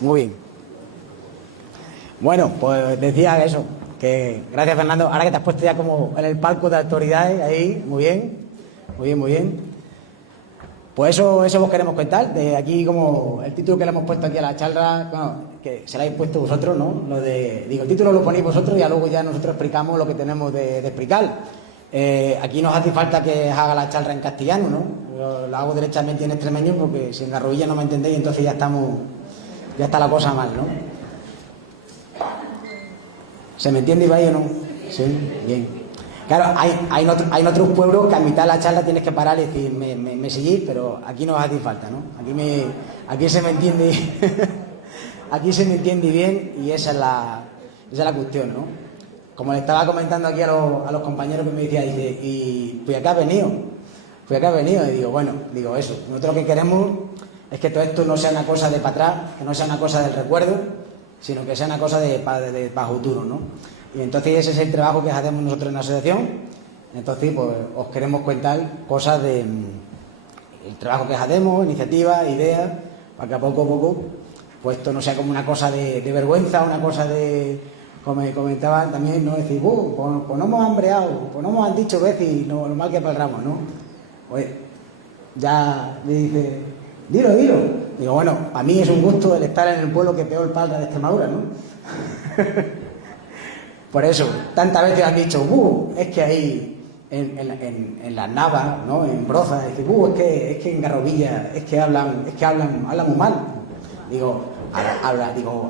Muy bien. Bueno, pues decía eso, que gracias Fernando, ahora que te has puesto ya como en el palco de autoridades, ahí, muy bien, muy bien, muy bien. Pues eso vos queremos contar, de aquí como el título que le hemos puesto aquí a la charla, bueno, que se lo habéis puesto vosotros, ¿no? Digo, el título lo ponéis vosotros y luego ya nosotros explicamos lo que tenemos de explicar. Aquí nos hace falta que haga la charla en castellano, ¿no? Yo lo hago derechamente en extremeño porque si en Garrovilla no me entendéis, entonces ya está la cosa mal, ¿no? ¿Se me entiende, Ibai, o no? Sí, bien. Claro, hay en otros pueblos que a mitad de la charla tienes que parar y decir, me seguís, pero aquí no os hace falta, ¿no? Aquí se me entiende, aquí se me entiende bien y esa es la cuestión, ¿no? Como le estaba comentando aquí a los compañeros que me decían, y pues acá has venido, y digo, bueno, digo eso, nosotros lo que queremos es que todo esto no sea una cosa de para atrás, que no sea una cosa del recuerdo, sino que sea una cosa de para futuro, ¿no? Y entonces ese es el trabajo que hacemos nosotros en la asociación. Entonces, pues os queremos contar cosas del trabajo que hacemos, iniciativas, ideas, para que poco a poco, pues esto no sea como una cosa de vergüenza, una cosa de, como me comentaban también, ¿no? Decir, pues no hemos hambreado, pues no nos han dicho veces lo mal que paramos, ¿no? Pues ya me dice, dilo. Digo, bueno, a mí es un gusto el estar en el pueblo que peor palra de Extremadura, ¿no? Por eso, tantas veces han dicho, es que ahí en las Navas, ¿no? En Broza, es que en Garrovilla, es que hablan muy mal. Digo,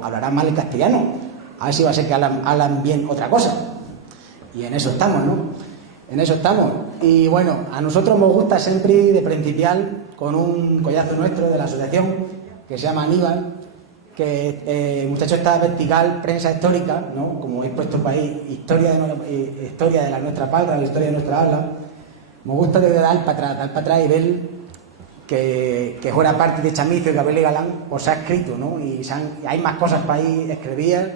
hablarán mal el castellano. A ver si va a ser que hablan bien otra cosa. Y en eso estamos, ¿no? En eso estamos. Y bueno, a nosotros nos gusta siempre de principiar con un collazo nuestro de la asociación que se llama Aníbal, que el muchacho está vertical, prensa histórica, ¿no? Como he puesto por ahí, historia de nuestra palabra, la historia de nuestra habla. Me gusta de dar para atrás y ver que fuera parte de Chamizo y Gabriel y Galán, pues se ha escrito, ¿no? Y hay más cosas para ahí escribir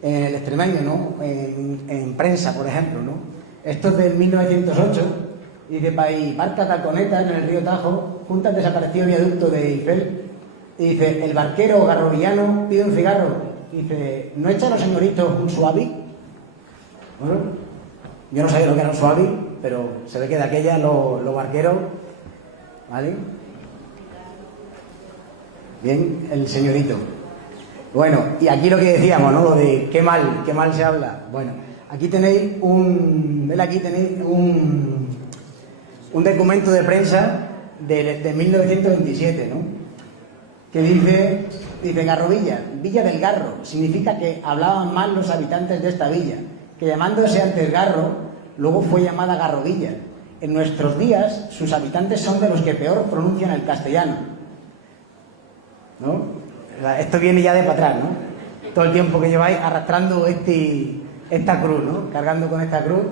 en el extremeño, ¿no? En prensa, por ejemplo, ¿no? Esto es del 1908, y dice, para ahí, barca Talconeta en el río Tajo, junta el desaparecido viaducto de Eiffel. Y dice, el barquero garrovillano pide un cigarro. Y dice, ¿no echan los señoritos un suavi? Bueno, yo no sabía lo que era un suavi, pero se ve que de aquella los barqueros, ¿vale? Bien, el señorito. Bueno, y aquí lo que decíamos, ¿no? Lo de qué mal se habla. Bueno, aquí tenéis un documento de prensa de 1927, ¿no? Que dice Garrovilla, Villa del Garro, significa que hablaban mal los habitantes de esta villa, que llamándose antes Garro, luego fue llamada Garrovilla. En nuestros días, sus habitantes son de los que peor pronuncian el castellano, ¿no? Esto viene ya de para atrás, ¿no? Todo el tiempo que lleváis arrastrando esta cruz, ¿no? Cargando con esta cruz.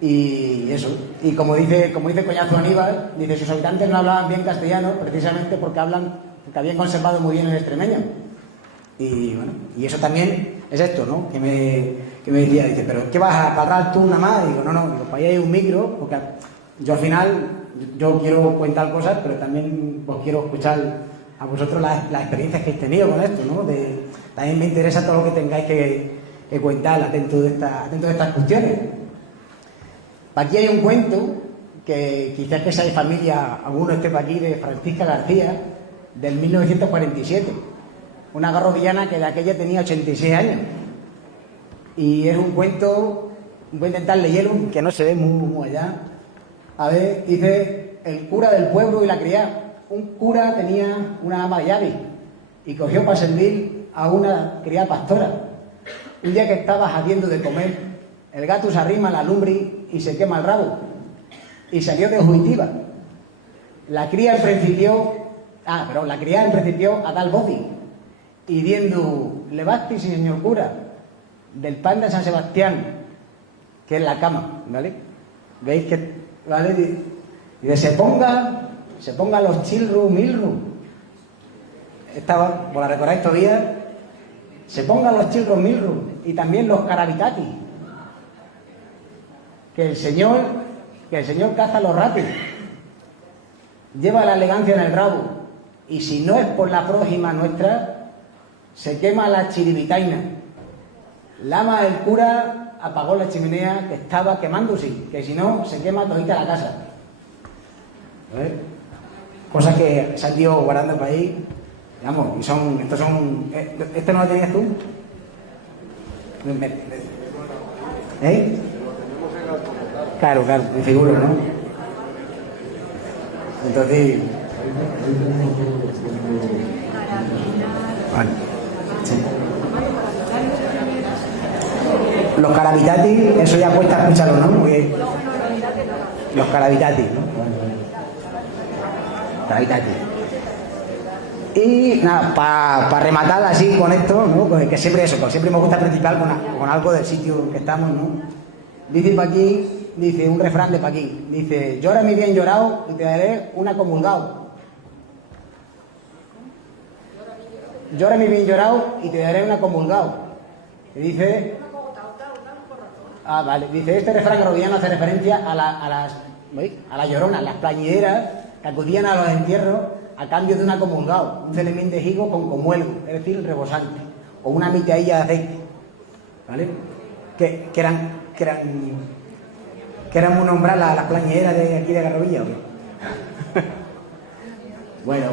Y eso, y como dice Coñazo Aníbal, dice, sus habitantes no hablaban bien castellano precisamente porque habían conservado muy bien el extremeño. Y bueno, y eso también es esto, ¿no? Que me decía, dice, ¿pero qué vas a parrar tú nada más? Y digo, no, digo, para allá hay un micro, porque yo al final, yo quiero contar cosas, pero también pues quiero escuchar a vosotros las experiencias que habéis tenido con esto, ¿no? También me interesa todo lo que tengáis que contar atento de estas cuestiones. Aquí hay un cuento que quizás que seáis familia, alguno esté por aquí, de Francisca García, del 1947. Una garrovillana que de aquella tenía 86 años. Y es un cuento, voy a intentar leerlo, que no se ve muy allá. A ver, dice, el cura del pueblo y la criada. Un cura tenía una ama de llave y cogió para servir a una criada pastora. Un día que estaba haciendo de comer, el gato se arrima a la lumbre y se quema el rabo. Y salió de juitiva. La criada en principio a tal voz y viendo, levasti, señor cura, del pan de San Sebastián, que es la cama, ¿vale? ¿Veis que, vale? Y de se ponga los milru. Estaba, ¿vos la recordáis todavía? Se pongan los milru y también los carabitati. Que el señor caza los ratos, lleva la elegancia en el rabo, y si no es por la prójima nuestra, se quema la chiribitaina. Lama el cura apagó la chimenea que estaba quemándose, que si no se quema todita la casa. Cosas que se han ido guardando por ahí. Vamos, y estos son... ¿Este no lo tenías tú? ¿Eh? Claro, me figuro, ¿no? Entonces... Vale. Sí. Los carabitati, eso ya cuesta escucharlo, ¿no? Porque los carabitati, ¿no? Carabitati. Y nada, para rematar así con esto, ¿no? Que siempre eso, pues siempre me gusta principal con algo del sitio que estamos, ¿no? Dice Paquín, dice un refrán de Paquín, dice: llora mi bien llorado y te daré una comulgado. Llora mi bien llorado y te daré una comulgado. Y dice... Ah, vale. Dice, este refrán gregoriano hace referencia a las lloronas, las plañideras que acudían a los entierros a cambio de una comulgado, un celemín de higo con comuelgo, es decir, rebosante, o una miteilla de aceite, ¿vale? Que eran un umbral las plañideras de aquí de Garrovilla, ¿o qué? Bueno.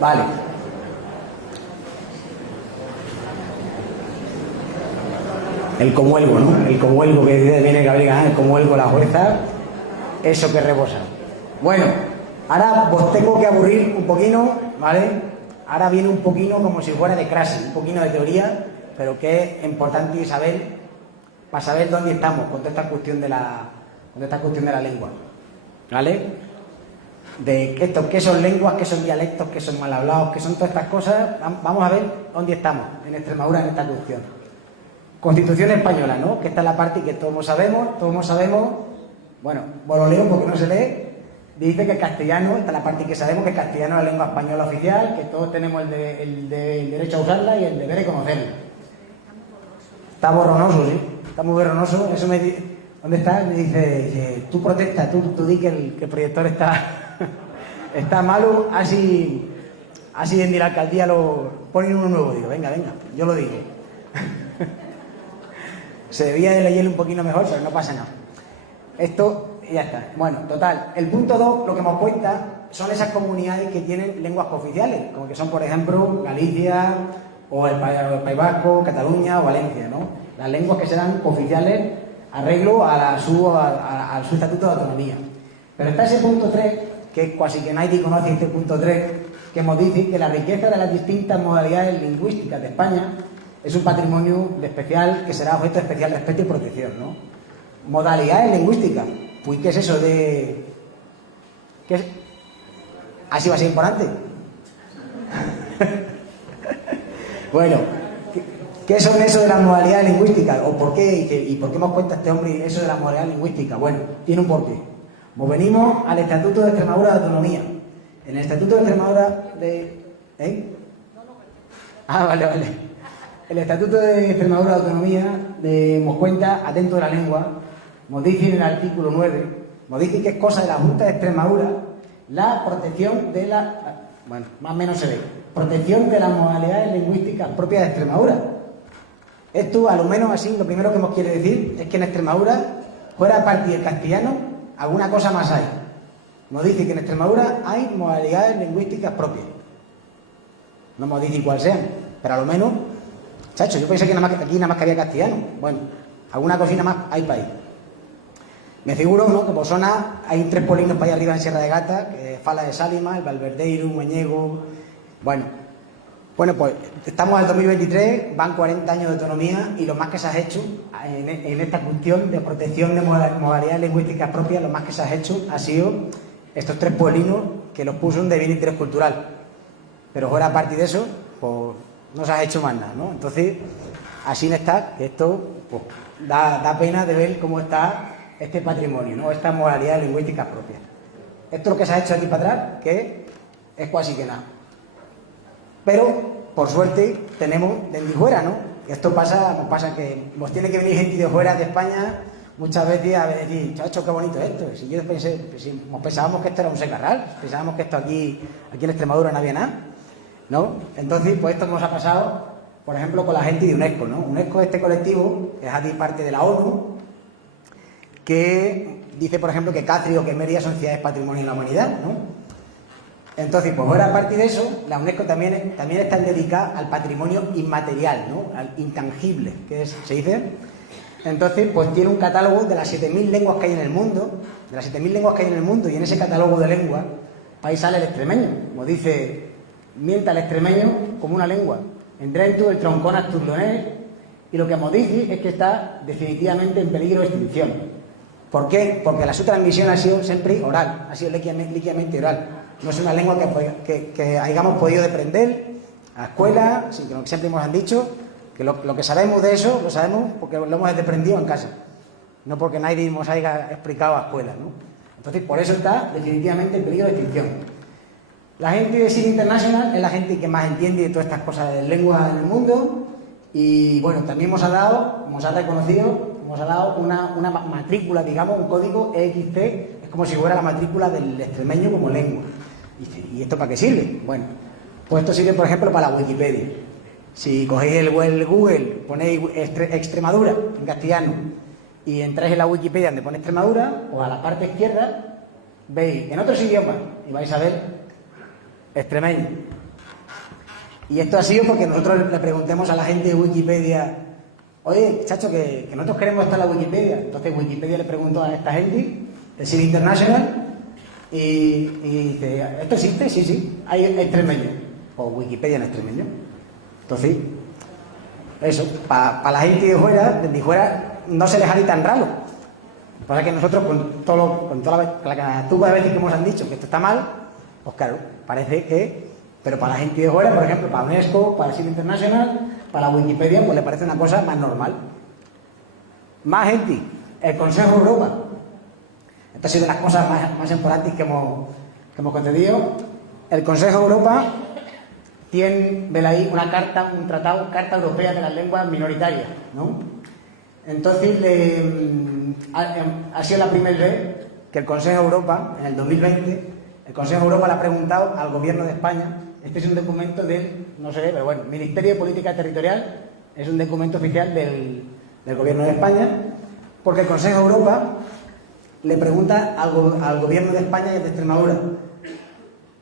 Vale. El comuelgo, ¿no? El comuelgo que viene Gabriel, el comuelgo, la jueza, eso que rebosa. Bueno, ahora os tengo que aburrir un poquito, ¿vale? Ahora viene un poquito como si fuera de clase, un poquito de teoría, pero que es importante saber, para saber dónde estamos con toda esta cuestión de la lengua, ¿vale? De esto, qué son lenguas, qué son dialectos, qué son mal hablados, qué son todas estas cosas. Vamos a ver dónde estamos en Extremadura en esta cuestión. Constitución española, ¿no? Que esta es la parte que todos sabemos, bueno, lo leo porque no se lee. Dice que el castellano, esta es la parte que sabemos, que el castellano es la lengua española oficial, que todos tenemos el derecho a usarla y el deber de conocerla. Está borronoso, ¿sí? Está muy borronoso. Eso me dice, ¿dónde está? Me dice, tú protesta, tú di que el proyector está malo, así en la alcaldía lo ponen uno nuevo. Digo, venga, yo lo digo. Se debía de leerlo un poquito mejor, pero no pasa nada. Esto ya está. Bueno, total. El punto 2, lo que nos cuenta, son esas comunidades que tienen lenguas cooficiales, como que son, por ejemplo, Galicia, o el País Vasco, Cataluña o Valencia, ¿no? Las lenguas que serán oficiales arreglo a su estatuto de autonomía. Pero está ese punto 3, que casi que nadie conoce este punto 3, que nos dice que la riqueza de las distintas modalidades lingüísticas de España es un patrimonio que será objeto de especial respeto y protección, ¿no? Modalidades lingüísticas. Pues, ¿qué es eso de...? ¿Qué es? ¿Así va a ser importante? Bueno, ¿qué son eso de las modalidades lingüísticas? ¿O por qué? ¿Y por qué nos cuenta este hombre eso de las modalidades lingüísticas? Bueno, tiene un porqué. Pues venimos al Estatuto de Extremadura de Autonomía. En el Estatuto de Extremadura de... Ah, vale. El Estatuto de Extremadura de Autonomía nos cuenta, atento de la lengua, nos dice en el artículo 9, nos dice que es cosa de la Junta de Extremadura la protección de bueno, más o menos se ve, protección de las modalidades lingüísticas propias de Extremadura. Esto, a lo menos así, lo primero que nos quiere decir es que en Extremadura, fuera a partir del castellano, alguna cosa más hay. Nos dice que en Extremadura hay modalidades lingüísticas propias. No nos dice cuál sean, pero a lo menos... Chacho, yo pensé que aquí nada más que había castellano. Bueno, alguna cocina más hay para ahí. Me figuro, ¿no? Que por zona hay 3 polinos para allá arriba en Sierra de Gata, que es Fala de Sálima, el Valverdeiro, Mueñego. Bueno, pues estamos en el 2023, van 40 años de autonomía y lo más que se ha hecho en esta cuestión de protección de modalidades lingüísticas propias, lo más que se ha hecho ha sido estos 3 pueblinos que los puso de bien interés cultural. Pero fuera aparte de eso, pues no se ha hecho más nada, ¿no? Entonces, así no está, que esto pues, da pena de ver cómo está este patrimonio, ¿no? Estas modalidades lingüísticas propias. Esto es lo que se ha hecho aquí para atrás, que es casi que nada. Pero, por suerte, tenemos de fuera, ¿no? Esto nos pasa que nos tiene que venir gente de fuera de España, muchas veces a decir, chacho, qué bonito esto. Si yo pensé, pensábamos que esto era un secarral, pensábamos que esto aquí en Extremadura no había nada, ¿no? Entonces, pues esto nos ha pasado, por ejemplo, con la gente de UNESCO, ¿no? UNESCO, este colectivo, que es parte de la ONU, que dice, por ejemplo, que Cáceres o que Mérida son ciudades patrimonio de la humanidad, ¿no? Entonces, pues ahora, aparte de eso, la UNESCO también está dedicada al patrimonio inmaterial, ¿no? Al intangible, se dice. Entonces, pues tiene un catálogo de las 7.000 lenguas que hay en el mundo, y en ese catálogo de lenguas, ahí sale el extremeño, como dice, mienta el extremeño como una lengua. Endrentu, el troncón asturdonés, y lo que nos dice es que está definitivamente en peligro de extinción. ¿Por qué? Porque la su transmisión ha sido siempre oral, ha sido líquidamente oral. No es una lengua que hayamos podido aprender a la escuela, sino que siempre nos han dicho que lo que sabemos de eso, lo sabemos porque lo hemos aprendido en casa, no porque nadie nos haya explicado a la escuela, ¿no? Entonces, por eso está definitivamente en peligro de extinción. La gente de SIL International es la gente que más entiende de todas estas cosas de lenguas en el mundo y, bueno, también nos ha dado una matrícula, digamos, un código EXT, es como si fuera la matrícula del extremeño como lengua. ¿Y esto para qué sirve? Bueno, pues esto sirve, por ejemplo, para la Wikipedia. Si cogéis el Google, ponéis Extremadura en castellano y entráis en la Wikipedia donde pone Extremadura, o a la parte izquierda veis en otros idiomas y vais a ver extremeño. Y esto ha sido porque nosotros le preguntemos a la gente de Wikipedia, oye, chacho, que nosotros queremos estar en la Wikipedia. Entonces Wikipedia le preguntó a esta gente de SIL International y dice, ¿esto existe? Sí, hay extremeño. O Wikipedia en extremeño. Entonces, eso, para la gente de fuera, no se les hace tan raro. Pasa que nosotros, con toda la tuba de veces que nos han dicho que esto está mal, pues claro, parece que... Pero para la gente de fuera, por ejemplo, para UNESCO, para SIL International, para la Wikipedia, pues le parece una cosa más normal. Más gente, el Consejo de Europa. Esta ha sido de las cosas más importantes que hemos concedido. El Consejo de Europa tiene, ven ahí, una carta, un tratado, Carta Europea de las Lenguas Minoritarias, ¿no? Entonces, ha sido la primera vez que el Consejo de Europa, en el 2020, el Consejo de Europa le ha preguntado al Gobierno de España, este es un documento del, no sé, pero bueno, Ministerio de Política Territorial, es un documento oficial del Gobierno de España, porque el Consejo de Europa le pregunta al Gobierno de España y de Extremadura,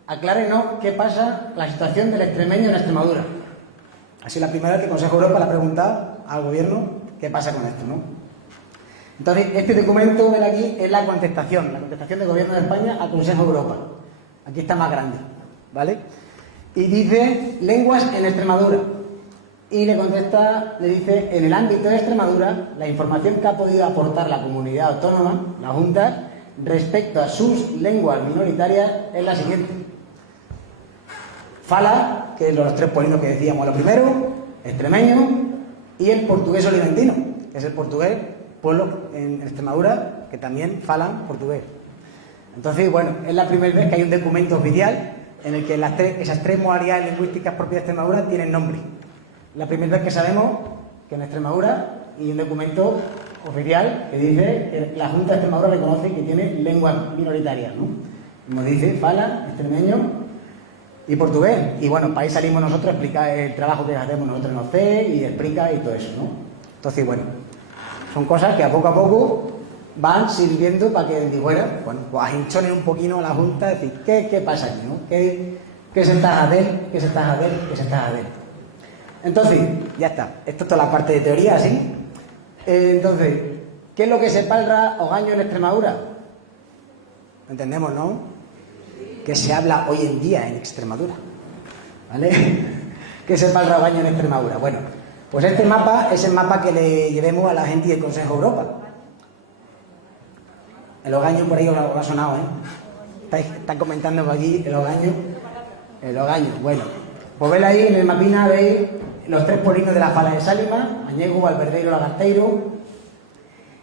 aclárenos qué pasa, la situación del extremeño en Extremadura. Ha sido la primera vez que el Consejo de Europa le ha preguntado al Gobierno qué pasa con esto, ¿no? Entonces, este documento de aquí es la contestación del Gobierno de España al Consejo de Europa. Aquí está más grande, ¿vale? Y dice, lenguas en Extremadura. Y le contesta, le dice, en el ámbito de Extremadura, la información que ha podido aportar la comunidad autónoma, la Junta, respecto a sus lenguas minoritarias es la siguiente. Fala, que es los tres polinos que decíamos lo primero, extremeño, y el portugués oliventino, que es el portugués, pueblo en Extremadura, que también falan portugués. Entonces, bueno, es la primera vez que hay un documento oficial en el que esas tres modalidades lingüísticas propias de Extremadura tienen nombre. La primera vez que sabemos que en Extremadura hay un documento oficial que dice que la Junta de Extremadura reconoce que tiene lenguas minoritarias, ¿no? Como dice, fala, extremeño y portugués. Y bueno, para ahí salimos nosotros a explicar el trabajo que hacemos nosotros en OCE y explica y todo eso, ¿no? Entonces, bueno, son cosas que a poco van sirviendo para que desde fuera, bueno, pues ahinchonen un poquito a la Junta, decir, ¿qué pasa aquí, no? ¿Qué se está a ver? ¿Qué se está a ver? ¿Qué se está a ver? Entonces, ya está. Esto es toda la parte de teoría, ¿sí? Entonces, ¿qué es lo que se palra ogaño en Extremadura? ¿Entendemos, no? Que se habla hoy en día en Extremadura, ¿vale? ¿Qué se palra ogaño en Extremadura? Bueno, pues este mapa es el mapa que le llevemos a la gente del Consejo de Europa. El ogaño por ahí os ha sonado, ¿eh? Están comentando por aquí el ogaño. El ogaño, bueno. Pues veis ahí en el mapina, veis los tres polinos de la fala de Sálima, Añego, Valverdeiro, Lagarteiro.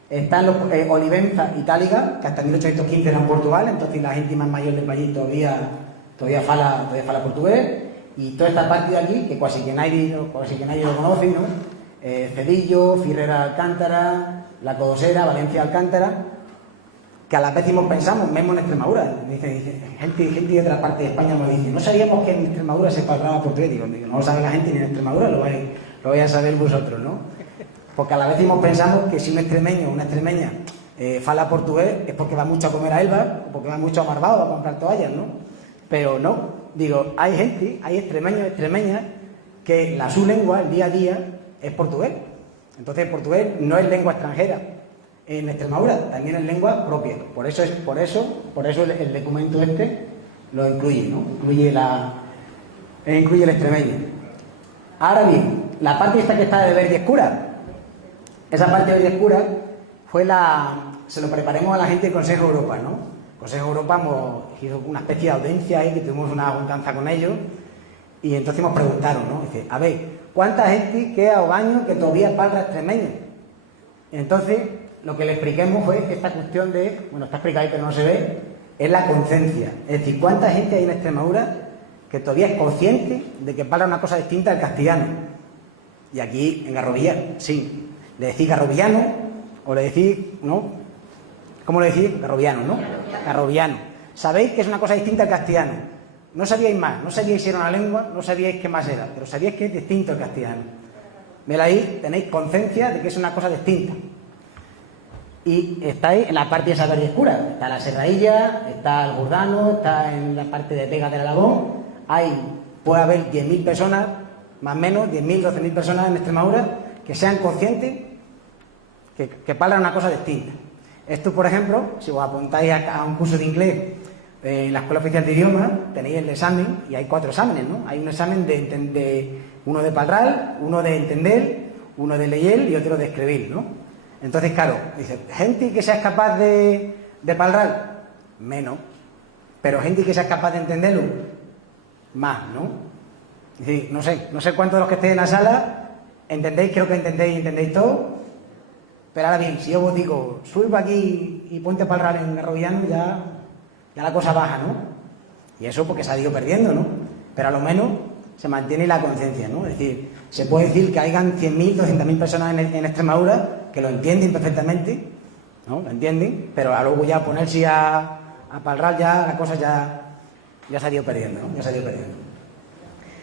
Están los Olivenza y Táliga, que hasta 1815 eran Portugal, entonces la gente más mayor del país todavía fala portugués. Y toda esta parte de aquí, que casi que nadie lo conoce, ¿no? Cedillo, Firrera Alcántara, La Codosera, Valencia, Alcántara, que a la vez pensamos, mismo en Extremadura. Dice, gente de otra parte de España nos dice, no sabíamos que en Extremadura se parlaba portugués. Digo, no lo sabe la gente ni en Extremadura, lo vais a saber vosotros, ¿no? Porque a la vez pensamos que si un extremeño o una extremeña fala portugués es porque va mucho a comer a Elba o porque va mucho a Marbao a comprar toallas, ¿no? Pero no, digo, hay gente, hay extremeños, extremeñas que su lengua, el día a día, es portugués. Entonces el portugués no es lengua extranjera en Extremadura, también es lengua propia. Por eso el documento este lo incluye, ¿no? Incluye el extremeño. Ahora bien, la parte esta que está de verde escura, esa parte de verde escura se lo preparemos a la gente del Consejo de Europa, ¿no? El Consejo de Europa hizo una especie de audiencia ahí, que tuvimos una juntanza con ellos, y entonces nos preguntaron, ¿no? Dice, a ver, ¿cuánta gente queda o años que todavía parla extremeño? Entonces, lo que le expliquemos fue esta cuestión de, bueno, está explicado ahí pero no se ve, es la conciencia. Es decir, ¿cuánta gente hay en Extremadura que todavía es consciente de que parla una cosa distinta al castellano? Y aquí, en Garrovillano, sí. Le decís garrovillano o le decís, ¿no? ¿Cómo le decís? Garroviano, ¿no? Garroviano. Sabéis que es una cosa distinta al castellano. No sabíais más, no sabíais si era una lengua, no sabíais qué más era, pero sabíais que es distinto al castellano. ¿Veis ahí? Tenéis conciencia de que es una cosa distinta. Y estáis en la parte de esa verde escura. Está la Serrailla, está el Burdano, está en la parte de Vega del Alagón. Puede haber 10.000 personas, más o menos, 10.000, 12.000 personas en Extremadura que sean conscientes que parlan una cosa distinta. Esto, por ejemplo, si os apuntáis a un curso de inglés en la Escuela Oficial de Idiomas, tenéis el examen, y hay 4 exámenes, ¿no? Hay un examen uno de parlar, uno de entender, uno de leer y otro de escribir, ¿no? Entonces, claro, dice, gente que sea capaz de parlar, menos, pero gente que sea capaz de entenderlo, más, ¿no? Es decir, no sé cuántos de los que estéis en la sala entendéis, creo que entendéis todo. Pero ahora bien, si yo os digo, sube para aquí y ponte a parlar en garrovillano, ya la cosa baja, ¿no? Y eso porque se ha ido perdiendo, ¿no? Pero a lo menos se mantiene la conciencia, ¿no? Es decir, se puede decir que hayan 100.000, 200.000 personas en Extremadura que lo entienden perfectamente, ¿no? Lo entienden, pero a luego ya ponerse a parlar ya, la cosa ya se ha ido perdiendo, ¿no? Ya se ha ido perdiendo.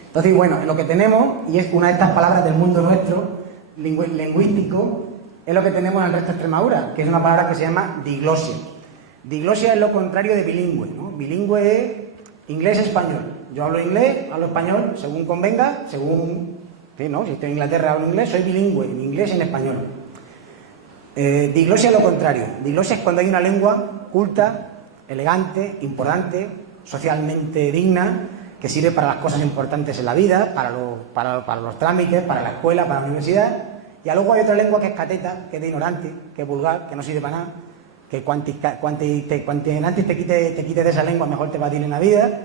Entonces, bueno, lo que tenemos, y es una de estas palabras del mundo nuestro, lingüístico, es lo que tenemos en el resto de Extremadura, que es una palabra que se llama diglosia. Diglosia es lo contrario de bilingüe, ¿no? Bilingüe es inglés-español. Yo hablo inglés, hablo español, según convenga, según... ¿sí, no? Si estoy en Inglaterra hablo inglés, soy bilingüe, en inglés y en español. Diglosia es lo contrario. Diglosia es cuando hay una lengua culta, elegante, importante, socialmente digna, que sirve para las cosas importantes en la vida, para los trámites, para la escuela, para la universidad. Y luego hay otra lengua que es cateta, que es de ignorante, que es vulgar, que no sirve para nada, que cuanto antes te quites de esa lengua, mejor te va a ir en la vida.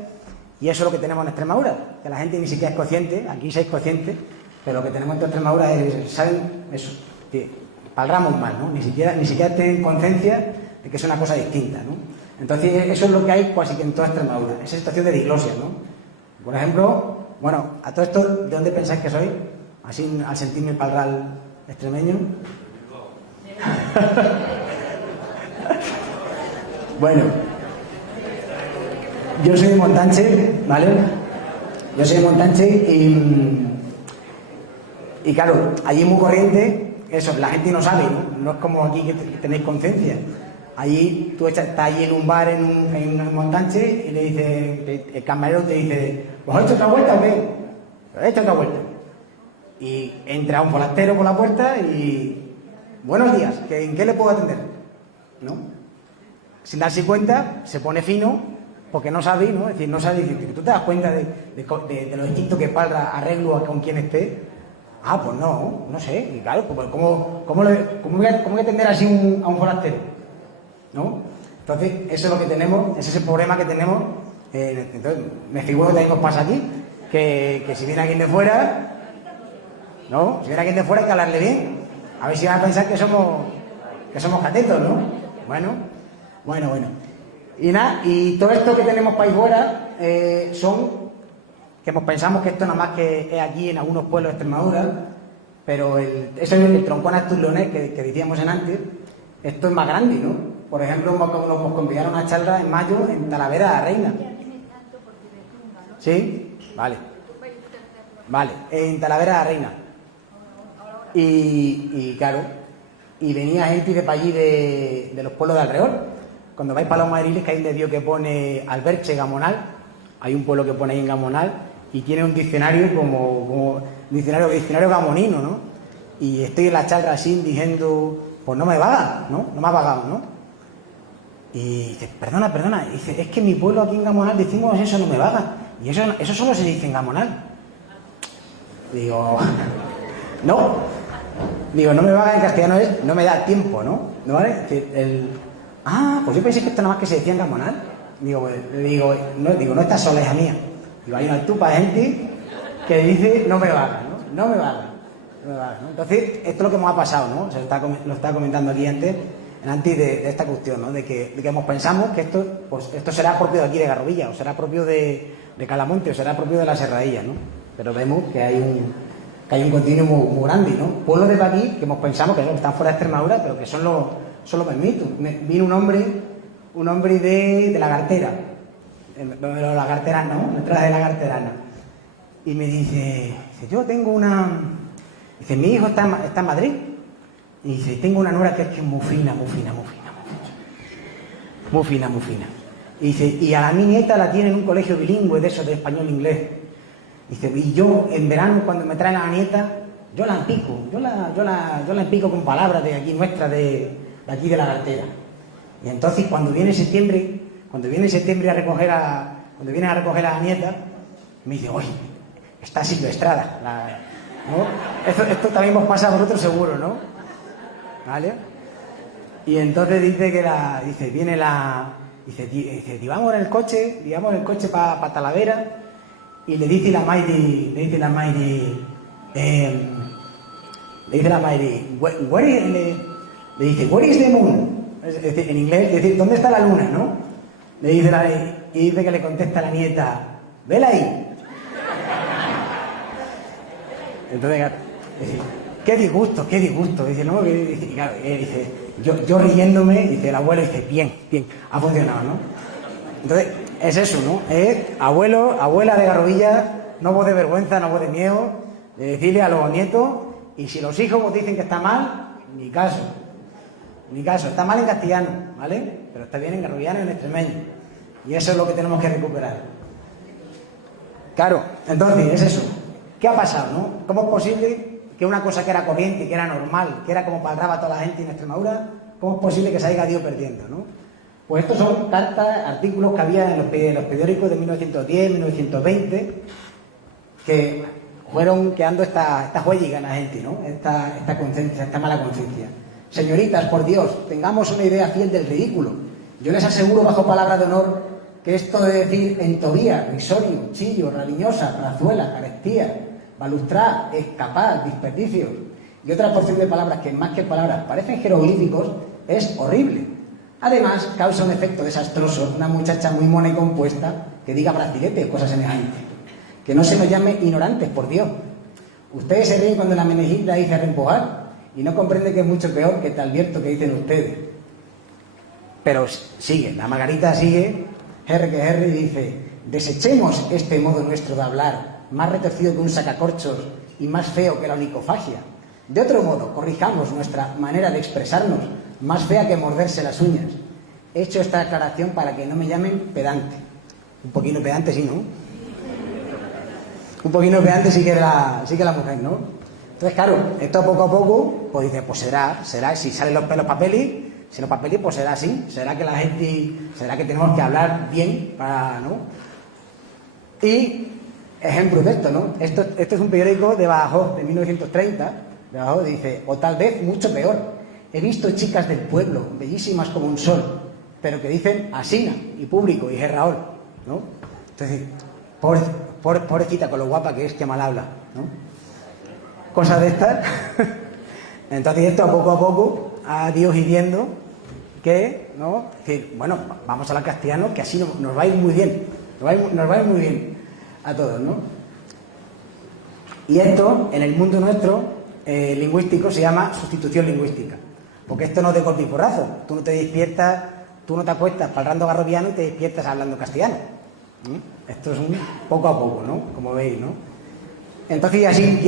Y eso es lo que tenemos en Extremadura, que la gente ni siquiera es consciente, aquí sois conscientes, pero lo que tenemos en Extremadura es, ¿saben? Eso, que parlamos mal, ¿no? Ni siquiera tienen conciencia de que es una cosa distinta, ¿no? Entonces, eso es lo que hay casi que en toda Extremadura, esa situación de diglosia, ¿no? Por ejemplo, bueno, a todo esto, ¿de dónde pensáis que soy? Así, al sentirme parlar extremeño. Bueno, yo soy de Montanche, ¿vale? Yo soy de Montanche y claro, allí es muy corriente, eso, la gente no sabe, ¿no? No es como aquí que tenéis conciencia. Allí tú estás ahí en un bar en Montanche y le dice, el camarero te dice, ¿os has hecho otra vuelta o qué? ¿Os he hecho otra vuelta? Y entra un forastero por la puerta y... Buenos días, ¿en qué le puedo atender? ¿No? Sin darse cuenta, se pone fino, porque no sabe, ¿no? Es decir, no sabe, tú te das cuenta de lo distinto que parla arreglo con quien esté. Ah, pues no sé. Y claro, pues ¿cómo voy a atender así a un forastero? ¿No? Entonces, eso es lo que tenemos, ese es el problema que tenemos. Entonces, me figuro que también nos pasa aquí, que si viene alguien de fuera, ¿no? Si viene alguien de fuera hay que hablarle bien. A ver si van a pensar que somos catetos, ¿no? Bueno. Y nada, y todo esto que tenemos para ahí fuera son que pensamos que esto nada más que es aquí en algunos pueblos de Extremadura, Pero ese es el troncón asturleonés que decíamos en antes, esto es más grande, ¿no? Por ejemplo, nos convidaron a charla en mayo en Talavera de la Reina. ¿Sí? Vale. Vale, en Talavera de la Reina. Y claro, y venía gente de para allí de los pueblos de alrededor. Cuando vais para los madriles, que hay un medio que pone Alberche, Gamonal, hay un pueblo que pone ahí en Gamonal, y tiene un diccionario como diccionario gamonino, ¿no? Y estoy en la charla así diciendo, pues no me vaga, ¿no? No me ha vagado, ¿no? Y dice, perdona, y dice, es que en mi pueblo aquí en Gamonal decimos eso, no me vaga. Y eso solo se dice en Gamonal. Digo, no. Digo, no me vaga en castellano es, no me da tiempo, ¿no? ¿No vale? Pues yo pensé que esto nada más que se decía en Gamonal. Digo, no estás sola, hija mía. Digo, hay una tupa de gente que dice, no me vaga, ¿no? No me vaga, ¿no? Entonces, esto es lo que nos ha pasado, ¿no? Lo estaba comentando aquí antes de esta cuestión, ¿no? De que pensamos que esto será propio de aquí de Garrovilla, o será propio de Calamonte, o será propio de la Serradilla, ¿no? Pero vemos que hay un continuo muy grande, ¿no? Pueblos de aquí que pensamos que están fuera de Extremadura, pero que son los mismitos. Vino un hombre de la Gartera, de los lagarteranos, detrás de la Garterana, y me dice, yo tengo dice, mi hijo está en Madrid, y dice, tengo una nuera que es muy fina, y dice, y a la mi nieta la tiene en un colegio bilingüe de esos de español-inglés. Dice, y yo en verano cuando me traen a la nieta, yo la empico, yo la empico con palabras de aquí nuestra, de aquí de la Gartera. Y entonces cuando viene septiembre a recoger a la nieta, me dice, oye, está silvestrada, ¿no? Esto también os pasa a vosotros seguro, ¿no? ¿Vale? Y entonces dice vamos en el coche para Talavera, y le dice la Mairi, where is the moon? Es decir, en inglés, ¿dónde está la luna, no? Y dice que le contesta a la nieta, vela ahí. Entonces, qué disgusto. Dice, no, dice, yo riéndome, dice el abuelo, dice, bien, ha funcionado, ¿no? Entonces, es eso, ¿no? Abuela de Garrovilla, no vos de vergüenza, no vos de miedo, de decirle a los nietos, y si los hijos vos dicen que está mal, ni caso, está mal en castellano, ¿vale? Pero está bien en garrovillano y en extremeño. Y eso es lo que tenemos que recuperar. Claro, entonces, es eso. ¿Qué ha pasado, no? ¿Cómo es posible que una cosa que era corriente, que era normal, que era como pagaba toda la gente en Extremadura, cómo es posible que se haya ido perdiendo, no? Pues estos son cartas, artículos que había en los periódicos de 1910, 1920, que fueron quedando esta huelliga en la gente, ¿no? Esta conciencia, esta mala conciencia. Señoritas, por Dios, tengamos una idea fiel del ridículo. Yo les aseguro, bajo palabra de honor, que esto de decir entobía, risorio, chillo, raliñosa, plazuela, carestía, balustrá, escapar, desperdicio y otra porción de palabras que más que palabras parecen jeroglíficos, es horrible. Además, causa un efecto desastroso una muchacha muy mona y compuesta que diga brasilete o cosas semejantes. Que no se nos llame ignorantes, por Dios. Ustedes se ríen cuando la Menegilda dice reempujar y no comprende que es mucho peor que tal advierto que dicen ustedes. Pero sigue, la Margarita sigue, R, y dice, desechemos este modo nuestro de hablar, más retorcido que un sacacorchos y más feo que la onicofagia. De otro modo, corrijamos nuestra manera de expresarnos, más fea que morderse las uñas. He hecho esta aclaración para que no me llamen pedante. Un poquito pedante sí, ¿no? Un poquito pedante sí que la mujer, ¿no? Entonces, claro, esto poco a poco, pues dice, pues será, si salen los pelos papeles, si los papeles, pues será así. Será que tenemos que hablar bien para, ¿no? Y ejemplo de esto, ¿no? Esto es un periódico de Badajoz, de 1930, de Badajoz, dice, o tal vez mucho peor. He visto chicas del pueblo, bellísimas como un sol, pero que dicen asina, y público, y Gerraol, ¿no? Entonces, pobrecita con lo guapa que es, que mal habla, ¿no? Cosas de estas. Entonces esto a poco ha ido hiriendo que, ¿no? Es decir, bueno, vamos a hablar castellano, que así nos va a ir muy bien, nos va a ir muy bien a todos, ¿no? Y esto, en el mundo nuestro, lingüístico se llama sustitución lingüística. Porque esto no es de golpe y porrazo. Tú no te despiertas, tú no te acuestas parlando garroviano y te despiertas hablando castellano. Esto es un poco a poco, ¿no? Como veis, ¿no? Entonces así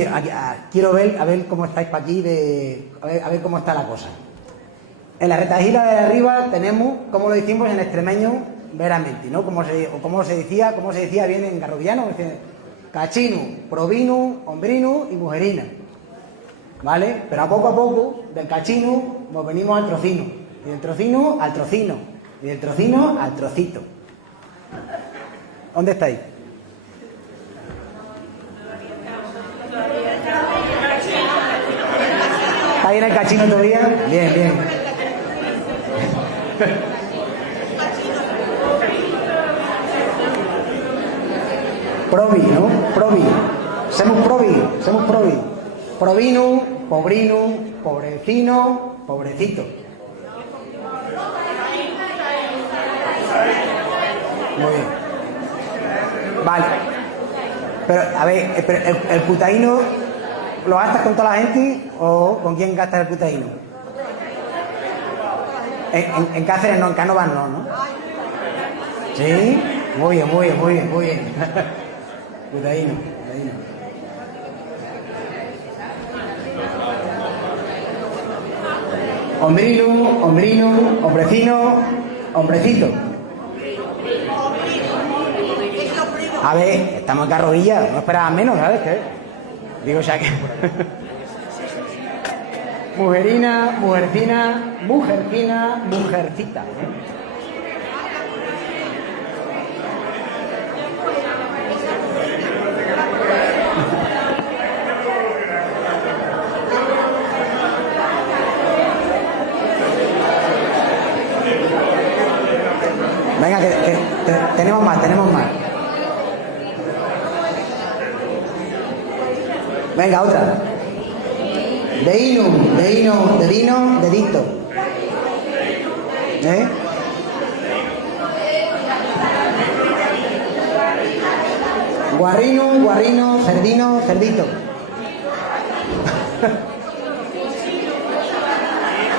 quiero ver, a ver cómo estáis para aquí, a ver cómo está la cosa. En la retahíla de arriba tenemos, como lo decimos en extremeño, veramente, ¿no? Como se decía bien en garroviano, cachino, provino, hombrino y mujerina. ¿Vale? Pero a poco, del cachino nos venimos al trocino, y del trocino al trocino, y del trocino al trocito. ¿Dónde estáis? ¿Estáis en el cachino todavía? Bien, bien. Provi, ¿no? Provi. Semos provi. Provino, pobrino, pobrecino, pobrecito. Muy bien. Vale. Pero, a ver, el putaíno, ¿lo gastas con toda la gente o con quién gastas el putaíno? En Cáceres no, en Cánovas no, ¿no? Sí, muy bien. Putaíno. Hombrino, hombrecino, hombrecito. A ver, estamos en Carrovilla, no esperaba menos, ¿sabes qué? Digo ya que... Mujerina, mujercina, mujercina, mujercita. Venga, que tenemos más. Venga, otra. De vino, dedito. Guarrino, cerdino, cerdito.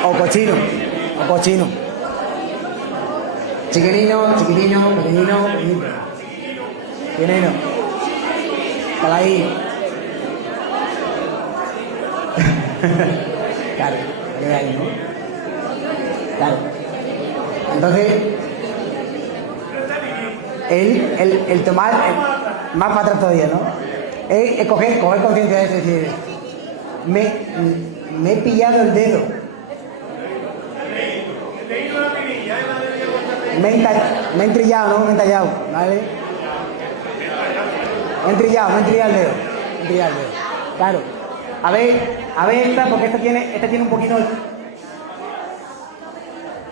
O cochino. Chiquinino, pequeñino. Para ahí. Claro, ahí, ¿no? Claro. Entonces, el tomar, más para atrás todavía, ¿no? Es coger conciencia de eso, es decir, me he pillado el dedo. Me he entrillado, ¿no? Me he entallado, ¿vale? Me he entrillado el dedo. Claro. A ver esta, porque esta tiene un poquito de...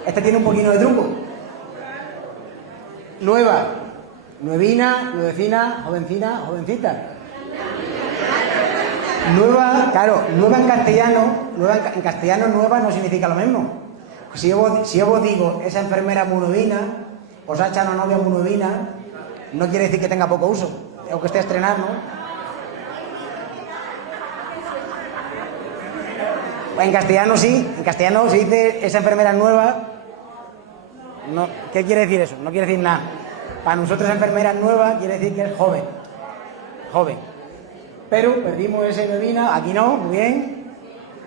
Esta tiene un poquito de truco. Nueva, nuevina, nuevecina, jovencita. Nueva, claro, nueva en castellano nueva no significa lo mismo. Si yo vos digo, esa enfermera es muy nuevina, o se ha echado una novia muy nuevina, no quiere decir que tenga poco uso, o que esté a estrenar, ¿no? En castellano sí, se dice esa enfermera es nueva. No, ¿qué quiere decir eso? No quiere decir nada. Para nosotros enfermera nueva quiere decir que es joven. Pero perdimos ese nuevina, aquí no, muy bien,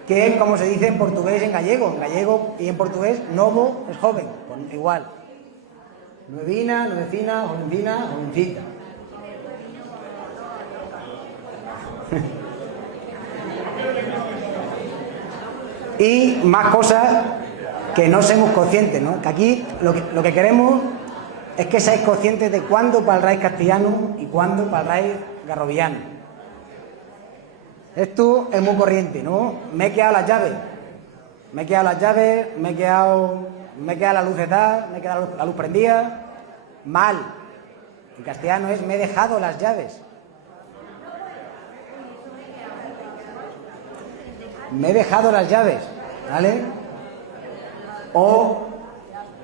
que es como se dice en portugués y en gallego. En gallego y en portugués, novo es joven, pues igual. Nuevina, nuevecina, jovencita. Y más cosas que no somos conscientes, ¿no? Que aquí lo que queremos es que seáis conscientes de cuándo palráis castellano y cuándo palráis garroviano. Esto es muy corriente, ¿no? Me he quedado las llaves, me he quedado la luz de tal, me he quedado la luz prendida. Mal. En castellano es me he dejado las llaves. Me he dejado las llaves, ¿vale? O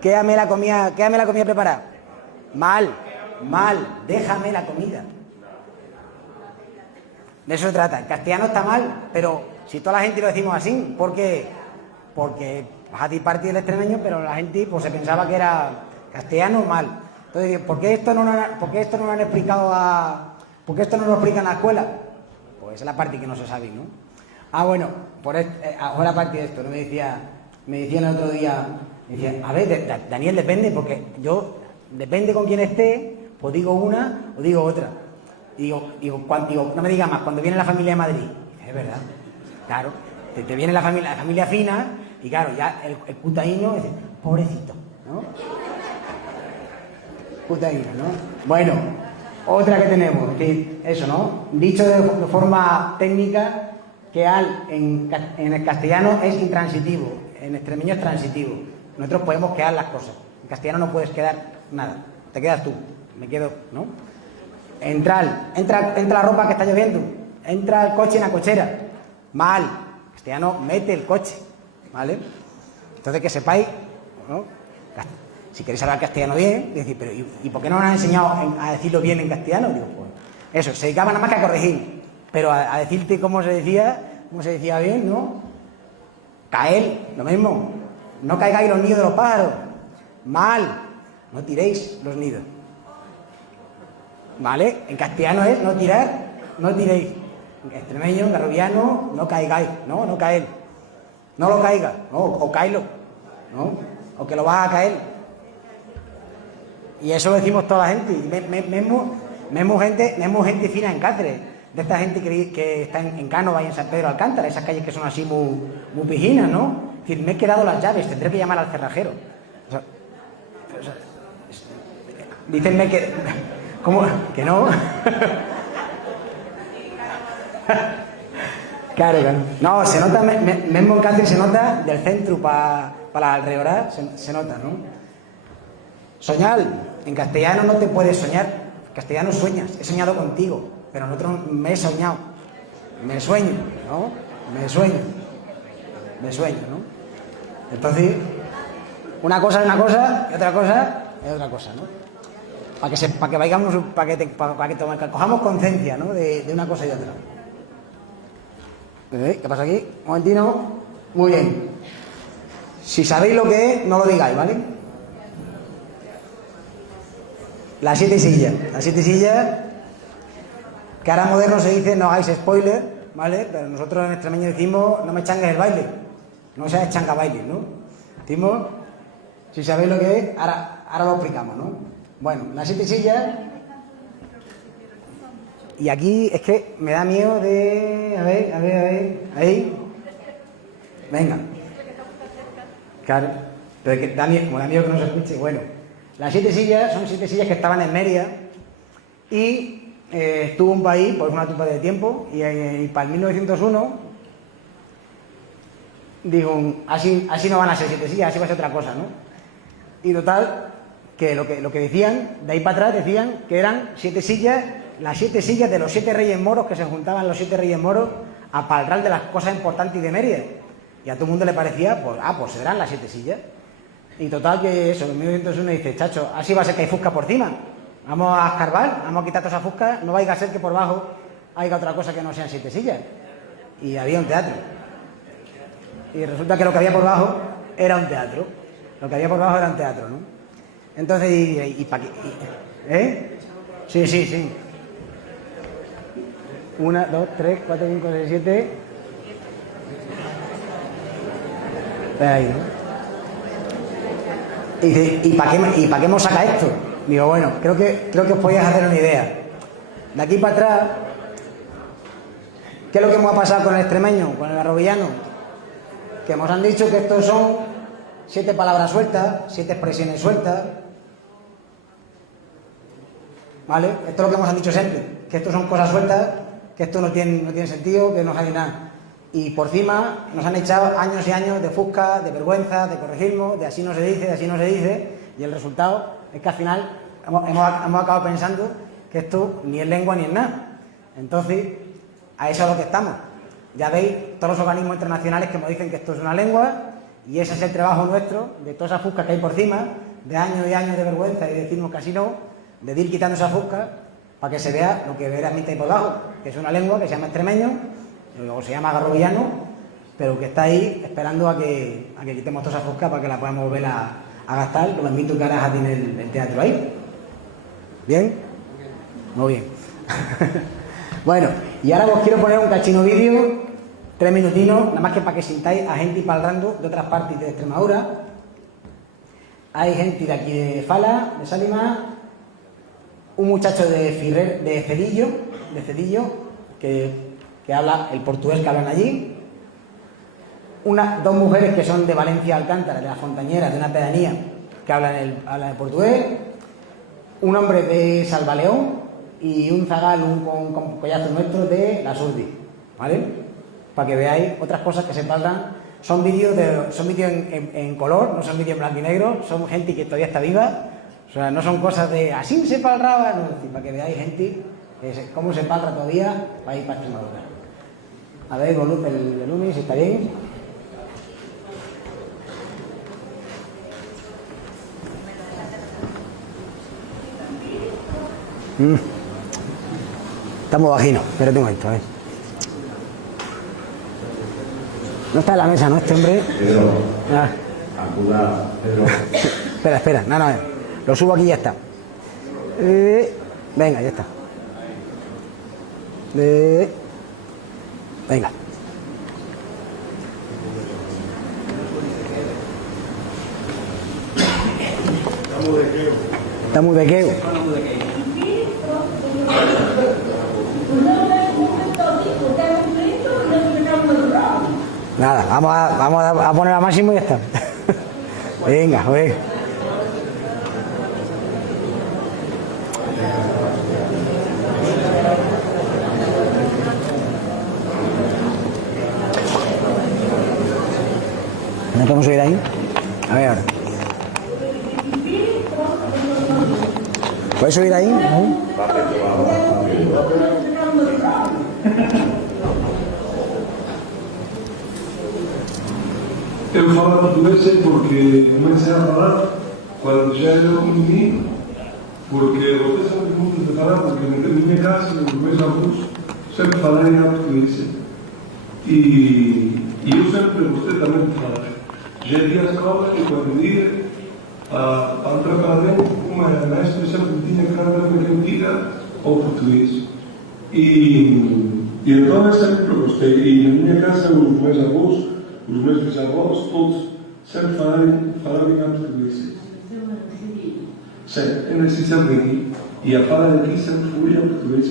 quédame la comida preparada. Mal, déjame la comida. De eso se trata. En castellano está mal, pero si toda la gente lo decimos así, porque Hati parte del extremeño, pero la gente pues se pensaba que era castellano mal. Entonces, ¿por qué esto no lo han explicado ¿por qué esto no lo explican en la escuela? Pues es la parte que no se sabe, ¿no? Ah, bueno, ahora parte de esto, ¿no? Me decían el otro día, me decían, a ver, Daniel, depende, porque yo, depende con quién esté, pues digo una o digo otra. Digo, no me digas más, cuando viene la familia de Madrid, es verdad, claro, te viene la familia fina, y claro, ya el cutaíno dice, pobrecito, ¿no? Cutaíno, ¿no? Bueno, otra que tenemos, que eso, ¿no? Dicho de forma técnica, que en el castellano es intransitivo, en extremeño es transitivo. Nosotros podemos quedar las cosas, en castellano no puedes quedar nada, te quedas tú, me quedo, ¿no? Entra la ropa que está lloviendo, entra el coche en la cochera, mal, castellano mete el coche, ¿vale? Entonces que sepáis, ¿no? Si queréis hablar castellano bien, decir, pero ¿y por qué no nos han enseñado a decirlo bien en castellano? Digo, pues eso, se dedicaban nada más que a corregir, pero a decirte cómo se decía bien, ¿no? Caer, lo mismo, no caigáis los nidos de los pájaros, mal, no tiréis los nidos. ¿Vale? En castellano es no tirar, no tiréis. En extremeño, garroviano, no caigáis, no caer. No lo caiga, no, o caílo, ¿no? O que lo vas a caer. Y eso lo decimos toda la gente. Y mismo gente fina en Cáceres, de esta gente que está en Cánova y en San Pedro Alcántara, esas calles que son así muy pijinas, ¿no? Es decir, me he quedado las llaves, tendré que llamar al cerrajero. O sea, dícenme que... ¿Cómo? ¿Que no? Claro. No, se nota, mismo en Cáceres se nota del centro para la alrededor, se nota, ¿no? Soñar, en castellano no te puedes soñar, en castellano sueñas, he soñado contigo, pero en otro me he soñado, me sueño, ¿no? Me sueño, ¿no? Entonces, una cosa es una cosa y otra cosa es otra cosa, ¿no? Para que cojamos conciencia, ¿no? De una cosa y otra. ¿Qué pasa aquí? Un momentino. Muy bien. Si sabéis lo que es, no lo digáis, ¿vale? Las 7 sillas. Las 7 sillas, que ahora moderno se dice no hagáis spoiler, ¿vale? Pero nosotros en extremeño decimos no me changues el baile. No seas changa baile, ¿no? Decimos, si sabéis lo que es, ahora lo explicamos, ¿no? Bueno, las 7 sillas. Y aquí es que me da miedo de... A ver. Ahí. Venga. Claro. Pero es que como da miedo que no se escuche. Bueno, las 7 sillas son 7 sillas que estaban en Mérida. Y estuvo un país, por una tupa de tiempo, y para el 1901 digo, así no van a ser 7 sillas, así va a ser otra cosa, ¿no? Y total... que lo que decían, de ahí para atrás decían que eran 7 sillas, las 7 sillas de los 7 reyes moros, que se juntaban los 7 reyes moros a palrar de las cosas importantes de Mérida. Y a todo el mundo le parecía, pues serán las 7 sillas. Y total que eso, en 1901 dice, chacho, así va a ser que hay fusca por encima. Vamos a escarbar, vamos a quitar toda esa fusca, no vaya a ser que por bajo haya otra cosa que no sean 7 sillas. Y había un teatro. Y resulta que lo que había por bajo era un teatro. Lo que había por bajo era un teatro, ¿no? Entonces, ¿y para qué? ¿Eh? Sí. 1, 2, 3, 4, 5, 6, 7. Ahí, ¿no? Y dice, ¿y para qué hemos sacado esto? Digo, bueno, creo que os podéis hacer una idea. De aquí para atrás, ¿qué es lo que hemos pasado con el extremeño, con el arrovillano? Que nos han dicho que estos son 7 palabras sueltas, 7 expresiones sueltas. ¿Vale? Esto es lo que hemos dicho siempre, que esto son cosas sueltas, que esto no tiene sentido, que no hay nada. Y por encima nos han echado años y años de fusca, de vergüenza, de corregirnos, de así no se dice, y el resultado es que al final hemos acabado pensando que esto ni es lengua ni es nada. Entonces, a eso es lo que estamos. Ya veis, todos los organismos internacionales que nos dicen que esto es una lengua, y ese es el trabajo nuestro, de todas esas fuscas que hay por encima, de años y años de vergüenza y decirnos que así no, de ir quitando esa fusca para que se vea lo que verdaderamente hay por abajo, que es una lengua que se llama extremeño, o se llama Garrovillano, pero que está ahí esperando a que quitemos toda esa fosca para que la podamos volver a gastar. Lo invito que Araja tiene el teatro ahí. ¿Bien? Muy bien. Bueno, y ahora os quiero poner un cachino vídeo, 3 minutinos, nada más que para que sintáis a gente palrando de otras partes de Extremadura. Hay gente de aquí de Fala, de Sálima, un muchacho de Cedillo, que habla el portugués que hablan allí, dos mujeres que son de Valencia Alcántara, de la Fontañera, de una pedanía, que hablan el portugués, un hombre de Salvaleón y un zagal, un collazo nuestro de la Surdi, ¿vale? Para que veáis otras cosas que se palran. Son vídeos en color, no son vídeos en blanco y negro, son gente que todavía está viva, o sea, no son cosas de así se palraba, no, para que veáis gente cómo se palra todavía para ir para Extremadura. A ver, el volumen, si está bien. Estamos bajinos, espérate un momento, a ver. No está en la mesa, ¿no? Este hombre. Pedro. Ah. Acuda, Pedro. Espera. No. Lo subo aquí y ya está. Venga, ya está. Venga. Estamos de qué. Nada, vamos a poner a máximo y ya está. Venga, venga. ¿No podemos subir ahí? A ver ahora. ¿Puedes subir ahí? Eu falo português porque comecei a falar quando já era um menino, porque vocês são muito de falar, porque na minha casa, os meus avós sempre falaram em português. E eu sempre gostei também de falar. Já ia à escola e quando ia para entrar para dentro, uma mestra sempre tinha que cantar uma cantiga ao português. E então eu sempre gostei. E na minha casa, os meus avós, os meus bisavós, todos sempre falaram em português. Sempre, eu nasci sempre aqui. E a fala daqui sempre foi em português.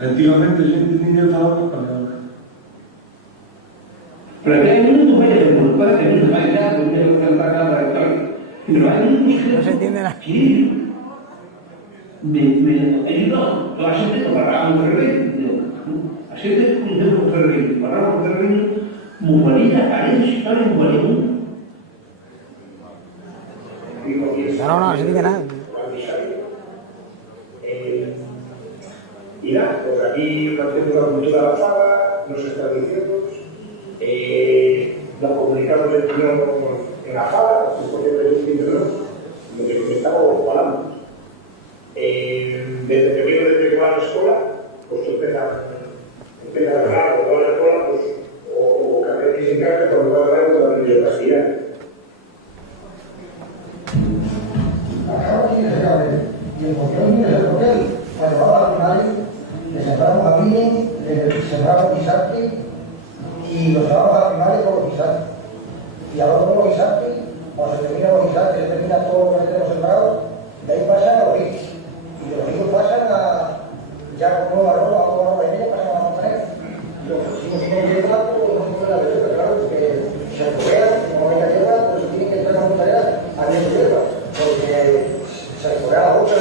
Antigamente a gente ninguém falava espanhol. Pero hay mundo vaya de culpa, que no se va a quedar con el que está acá para el pero hay muchos No se entiende nada. que me ayudó. La gente que paraba un ferrocarril, la gente que un ferrocarril, paraba un ferrocarril, mumalita, parece estar en Mumalita. No se entiende nada. Y nada, pues aquí mantenemos la cultura de la fala, nuestras tradiciones, nos comunicamos en la fala, porque lo que estamos hablando. Desde pequeño, desde que va a la escuela, pues empieza a hablar, cuando va a la escuela, pues, o café que se encarga, cuando va a hablar de la bibliografía. Y el folclore es el hotel. Cuando vamos a la finales, le sembramos a Vine, le sembramos Guisarte y los llevamos a la finales con los Guisarte. Y a los dos Guisarte, cuando se termina los Guisarte, se termina todo lo que tenemos sembrado, de ahí pasan a los higos. Y de los higos pasan a, ya con nueva ropa, con nueva ropa y media, pasan a la montaña. Y los higos tienen que llevar todo lo que la belleza, claro, porque se juegan, como hay que llevar, pues tienen que entrar a la montaña a bien hierba, porque se le juega la boca,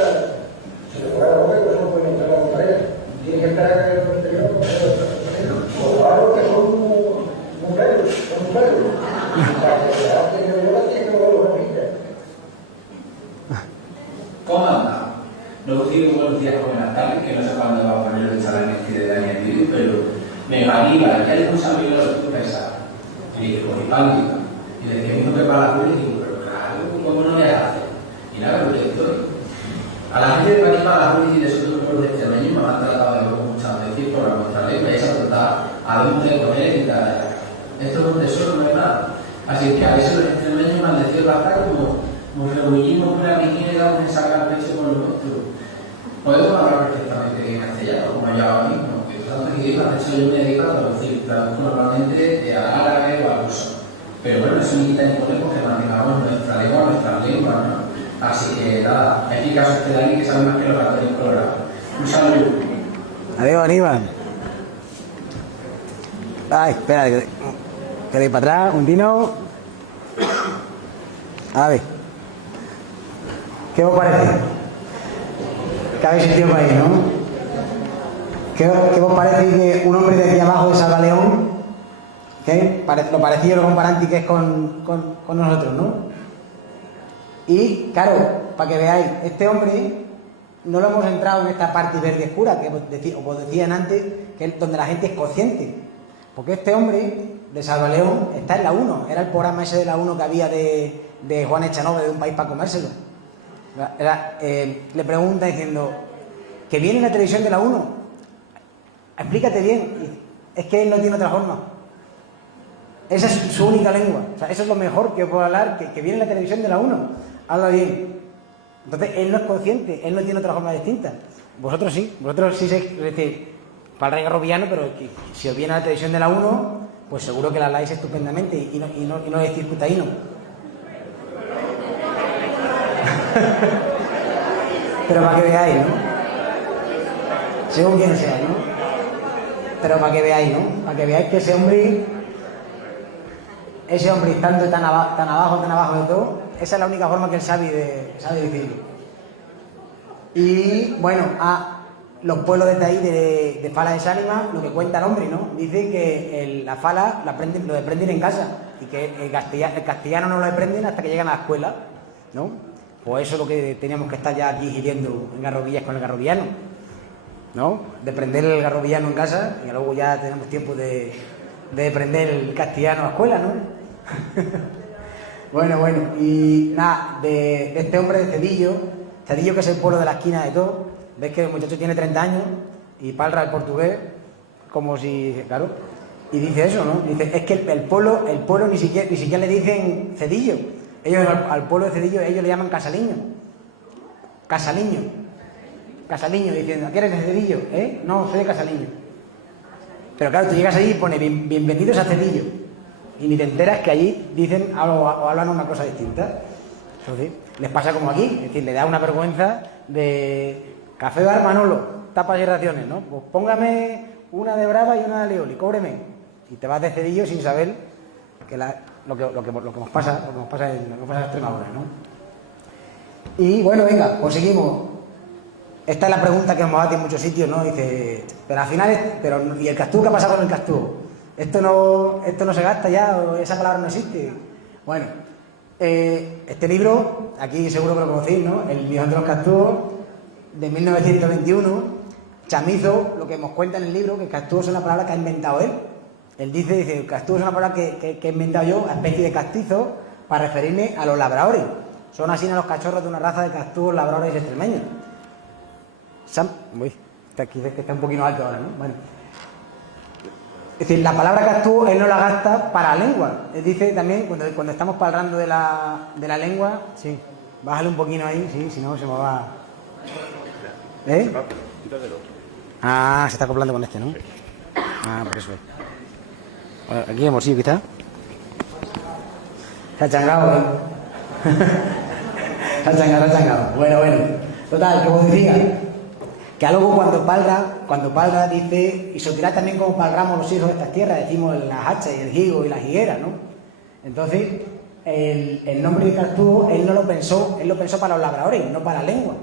pues no pueden entrar a la montaña. Tienen que esperar a que el interior, pues claro que son muy perros, ¿Cómo anda? No digo buenos días o buenas tardes, que no sé cuándo va a poner el salón de Daniel Viru, pero me valía, ya le puse a mí lo que pensaba. Y dije, pues hipálica. Y le dije, no me para la pública, y digo, pero claro, ¿cómo no le hace? Y nada, lo que estoy. A la gente de aquí para la pública y de sus pueblos de extremeños me han tratado de muchas veces por la nuestra ley, me vais a tratar a debemos de coger y tal. Esto es un tesoro, no es nada. Así que a veces los extremeños me han decidido bastante como reunimos por la vigilia y damos en sacar pecho con lo nuestro. Podemos hablar perfectamente en castellano, como yo ahora mismo. De hecho, yo me dedico a traducir, traduzco normalmente al árabe o al ruso. Pero bueno, eso no quita ni pone porque mantengamos nuestra lengua, nuestras lenguas, ¿no? Así que nada, hay que caso usted de alguien que sabe más que los católicos colorados. Un saludo. Adiós, Aníbal. Ay, espera, que doy para atrás, un tino. A ver. ¿Qué os parece? ¿Qué habéis sentido por ahí, no? ¿Qué os parece que un hombre de aquí abajo de Salvaleón, que lo parecido, lo comparanti que es con nosotros, ¿no? Y claro, para que veáis, este hombre no lo hemos entrado en esta parte verde oscura que os decían antes, que es donde la gente es consciente. Porque este hombre de Salvaleón está en la 1, era el programa ese de la 1 que había de Juan Echanove, de Un País para Comérselo. Le pregunta diciendo, ¿que viene en la televisión de la 1? Explícate bien. Es que él no tiene otra forma. Esa es su única lengua. O sea, eso es lo mejor que puedo hablar, que viene en la televisión de la 1. Habla bien. Entonces, él no es consciente, él no tiene otra forma distinta. Vosotros sí es decir, para el rey garroviano, pero que, si os viene a la televisión de la 1, pues seguro que la habláis estupendamente y no decís putaíno. Pero para que veáis, ¿no? Según quien sea, ¿no? Pero para que veáis, ¿no? Para que veáis que ese hombre estando tan abajo de todo, esa es la única forma que él sabe decirlo. Y bueno, a los pueblos de ahí, de Fala de Sálima, lo que cuenta el hombre, ¿no? Dice que la Fala lo aprenden en casa y que el castellano no lo aprenden hasta que llegan a la escuela, ¿no? Pues eso es lo que teníamos que estar ya aquí giriendo en Garrovillas con el garroviano, ¿no? De aprender el garroviano en casa y luego ya tenemos tiempo de aprender el castellano a la escuela, ¿no? Bueno, y nada, de este hombre de Cedillo que es el pueblo de la esquina de todo, ves que el muchacho tiene 30 años y palra el portugués como si, claro, y dice eso, ¿no? Dice, es que el pueblo ni siquiera le dicen Cedillo, ellos al pueblo de Cedillo ellos le llaman Casaliño, diciendo, ¿qué eres de Cedillo? No, soy de Casaliño. Pero claro, tú llegas allí y pone bienvenidos a Cedillo y ni te enteras que allí dicen o hablan una cosa distinta. Eso sí, les pasa como aquí, es decir, le da una vergüenza de café bar Manolo, tapas y raciones, ¿no? Pues póngame una de brava y una de alioli, cóbreme. Y te vas de Cedillo sin saber que lo que nos pasa en Extremadura, ¿no? Y bueno, venga, pues seguimos. Esta es la pregunta que nos bate en muchos sitios, ¿no? Dice, pero al final, ¿y el castú? ¿Qué ha pasado con el castú? ¿Esto no se gasta ya? ¿O esa palabra no existe? Bueno, este libro, aquí seguro que lo conocéis, ¿no? El Millón de los Castúos, de 1921, Chamizo, lo que nos cuenta en el libro, que castúo es una palabra que ha inventado él. Él dice, castúo es una palabra que he inventado yo, una especie de castizo, para referirme a los labradores. Son así a los cachorros de una raza de castúos labradores extremeños. Aquí que está un poquito alto ahora, ¿no? Bueno. Es decir, la palabra castúo él no la gasta para la lengua. Él dice también, cuando estamos hablando de la lengua, sí, bájale un poquito ahí, sí, si no se me va. Ah, se está acoplando con este, ¿no? Ah, por eso es. Bueno, aquí hemos ido, quizá. Se ha changado, ¿eh? Se ha changado. Bueno. Total, como decía, que luego cuando palra dice, y se dirá también como palramos los hijos de estas tierras, decimos las hachas y el higo y la higuera, ¿no? Entonces, el nombre de castúo, él lo pensó para los labradores, no para la lengua.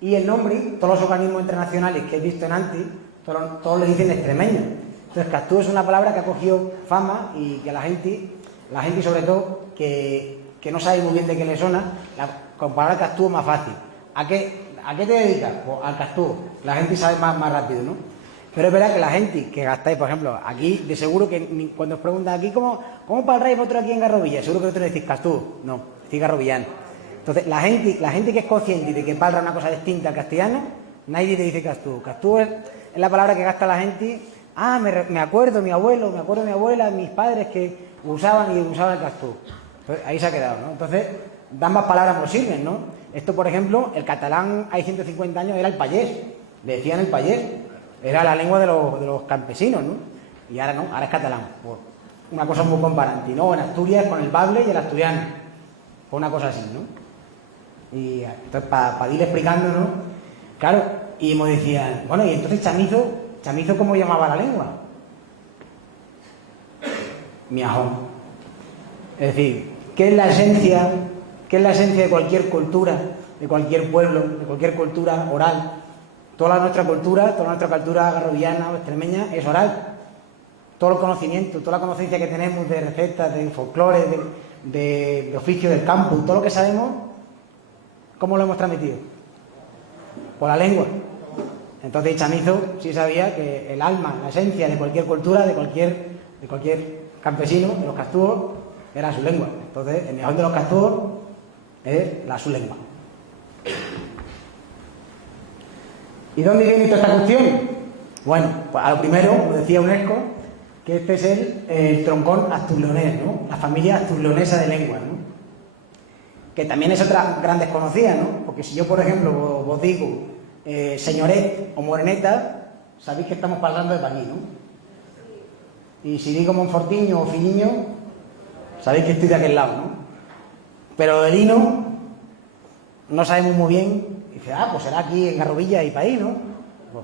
Y el nombre, todos los organismos internacionales que he visto en antes, todos le dicen extremeño. Entonces, castúo es una palabra que ha cogido fama y que la gente sobre todo, que no sabe muy bien de qué le suena, comparar castúo más fácil. ¿A qué te dedicas? Pues al castúo. La gente sabe más rápido, ¿no? Pero es verdad que la gente que gastáis, por ejemplo, aquí, de seguro que cuando os preguntan aquí, ¿cómo palráis vosotros aquí en Garrovilla? Seguro que vosotros decís castúo. No, decís garrovillano. Entonces, la gente que es consciente de que palra una cosa distinta al castellano, nadie te dice castúo. Castúo es la palabra que gasta la gente me acuerdo mi abuelo, me acuerdo mi abuela, mis padres que usaban el castú. Entonces, ahí se ha quedado, ¿no? Entonces, ambas palabras nos sirven, ¿no? Esto, por ejemplo, el catalán hay 150 años era el payés, le decían el payés, era la lengua de los campesinos, ¿no? Y ahora no, ahora es catalán. Pues, una cosa muy comparante, ¿no? En Asturias con el bable y el asturiano. Pues una cosa así, ¿no? Y entonces, para ir explicando, ¿no? Claro, y me decían, bueno, y entonces Chamizo, ¿cómo llamaba la lengua? Miajón. Es decir, ¿qué es la esencia de cualquier cultura, de cualquier pueblo, de cualquier cultura oral? Toda nuestra cultura garroviana o extremeña es oral. Todo el conocimiento, toda la conciencia que tenemos de recetas, de folclore, de oficio del campo, todo lo que sabemos, ¿cómo lo hemos transmitido? Por la lengua. Entonces Chamizo sí sabía que el alma, la esencia de cualquier cultura, de cualquier campesino, de los castúos, era su lengua. Entonces el mejor de los castúos es su lengua. ¿Y dónde viene toda esta cuestión? Bueno, pues a lo primero, como decía UNESCO, que este es el troncón asturleonés, ¿no? La familia asturleonesa de lenguas, ¿no? Que también es otra gran desconocida, ¿no? Porque si yo, por ejemplo, vos digo señoret o moreneta, sabéis que estamos hablando de aquí, ¿no? Y si digo monfortiño o filiño, sabéis que estoy de aquel lado, ¿no? Pero de lino no sabemos muy bien. Y dice, pues será aquí en Garrovilla y país, ¿no?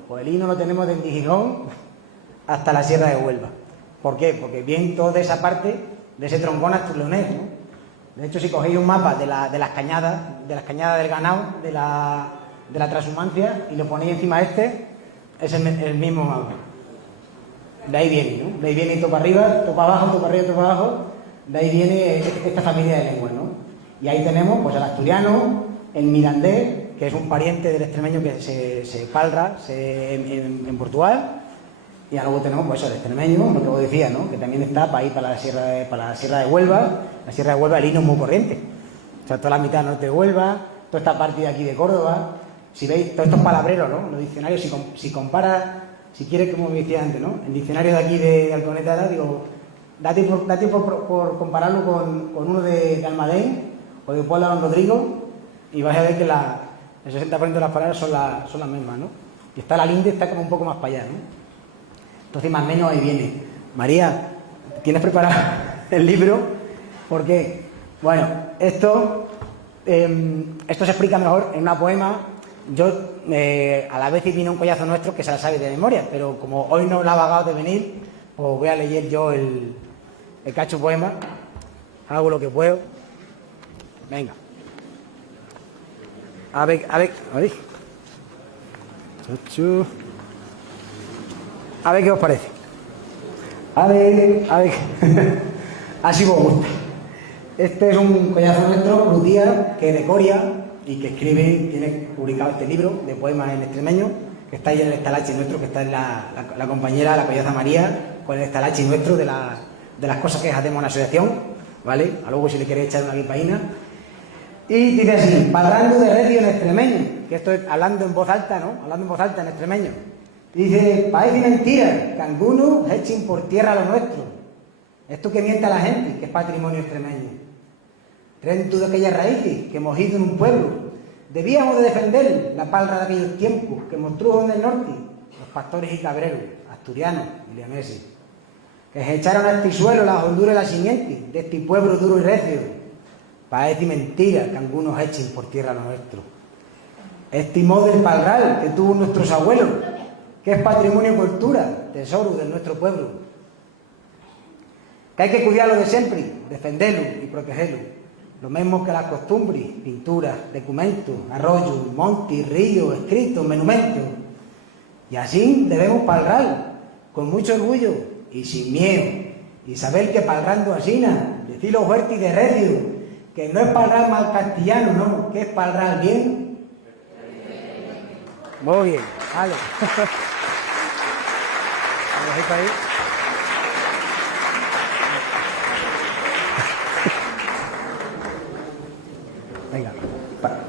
Pues el lino lo tenemos desde Gijón hasta la Sierra de Huelva. ¿Por qué? Porque viene toda esa parte de ese troncón asturleonés, ¿no? De hecho, si cogéis un mapa de las cañadas del ganado, de la transhumancia, y lo ponéis encima es el mismo mapa. De ahí viene, ¿no? De ahí viene todo para arriba, todo para abajo, todo para arriba, todo para abajo. De ahí viene esta familia de lenguas, ¿no? Y ahí tenemos pues el asturiano, el mirandés, que es un pariente del extremeño que se palra en Portugal. Y luego tenemos pues el extremeño, lo que vos decías, ¿no? Que también está para ir para la Sierra de Huelva. La Sierra de Huelva, el lino es muy corriente. O sea, toda la mitad norte de Huelva, toda esta parte de aquí de Córdoba. Si veis, todos estos palabreros, ¿no? Los diccionarios, si comparas, si quieres, como me decía antes, ¿no? El diccionario de aquí de Alconeta, digo, date por compararlo con uno de Almadén o de Puebla Don Rodrigo, y vais a ver que el 60% de las palabras son las mismas, ¿no? Y está la linde, está como un poco más para allá, ¿no? Entonces, más o menos ahí viene. María, ¿tienes preparado el libro? ¿Por qué? Bueno, esto se explica mejor en una poema. Yo, a la vez vino un collazo nuestro que se la sabe de memoria, pero como hoy no la ha vagado de venir, pues voy a leer yo el cacho poema. Hago lo que puedo. Venga. A ver. Chuchu. A ver qué os parece. A ver. Así vos gusta. Este es un collazo nuestro, Crutía, que es de Coria y que tiene publicado este libro de poemas en extremeño, que está ahí en el estalache nuestro, que está en la compañera, la collaza María, con el estalache nuestro de las cosas que hacemos en la asociación, ¿vale? A luego si le queréis echar una guipaína. Y dice así, parlando de recio en extremeño, que esto es hablando en voz alta, ¿no? Hablando en voz alta en extremeño. Dice, parece mentira que algunos echen por tierra lo nuestro. Esto que miente a la gente, que es patrimonio extremeño. ¿Creen tú de aquellas raíces que hemos ido en un pueblo? Debíamos de defender la palra de aquellos tiempos que mostrujo en el norte, los pastores y cabreros, asturianos y leoneses, que se echaron a este suelo las honduras y la simiente de este pueblo duro y recio. Parece mentira que algunos echen por tierra lo nuestro. Estimó del palral que tuvo nuestros abuelos, que es patrimonio y cultura, tesoro de nuestro pueblo. Que hay que cuidarlo de siempre, defenderlo y protegerlo. Lo mismo que las costumbres, pinturas, documentos, arroyos, montes, ríos, escritos, monumentos. Y así debemos palrar, con mucho orgullo y sin miedo. Y saber que palrando asina, decirlo fuerte y de recio, que no es palrar mal castellano, no, que es palrar bien. Muy bien, vale. Vamos a ir. Venga,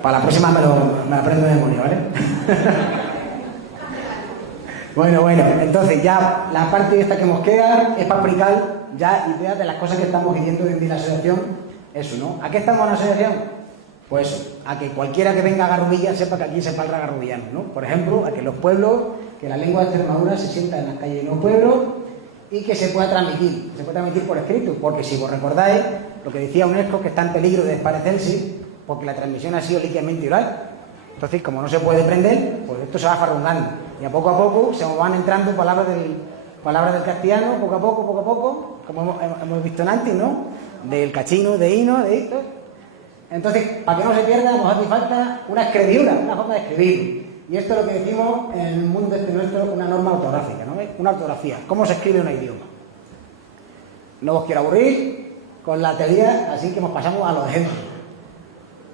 para la próxima me la aprendo de memoria, ¿vale? Bueno, entonces ya la parte esta que nos queda es para explicar ya ideas de las cosas que estamos viviendo dentro de la asociación. Eso, ¿no? ¿A qué estamos en la asociación? Pues eso, a que cualquiera que venga a Garrubilla sepa que aquí se parla garrubillano, ¿no? Por ejemplo, a que los pueblos, que la lengua de Extremadura se sienta en las calles de los pueblos y que se pueda transmitir por escrito, porque si vos recordáis lo que decía UNESCO, que está en peligro de desaparecerse porque la transmisión ha sido líquidamente oral. Entonces, como no se puede prender, pues esto se va farrungando y a poco se nos van entrando palabras del castellano, poco a poco, como hemos visto antes, ¿no? Del cachino, de hino, de esto. Entonces, para que no se pierda, nos hace falta una escritura, una forma de escribir. Y esto es lo que decimos en el mundo este nuestro, una norma ortográfica, ¿no? Una ortografía. ¿Cómo se escribe un idioma? No os quiero aburrir con la teoría, así que nos pasamos a los ejemplos.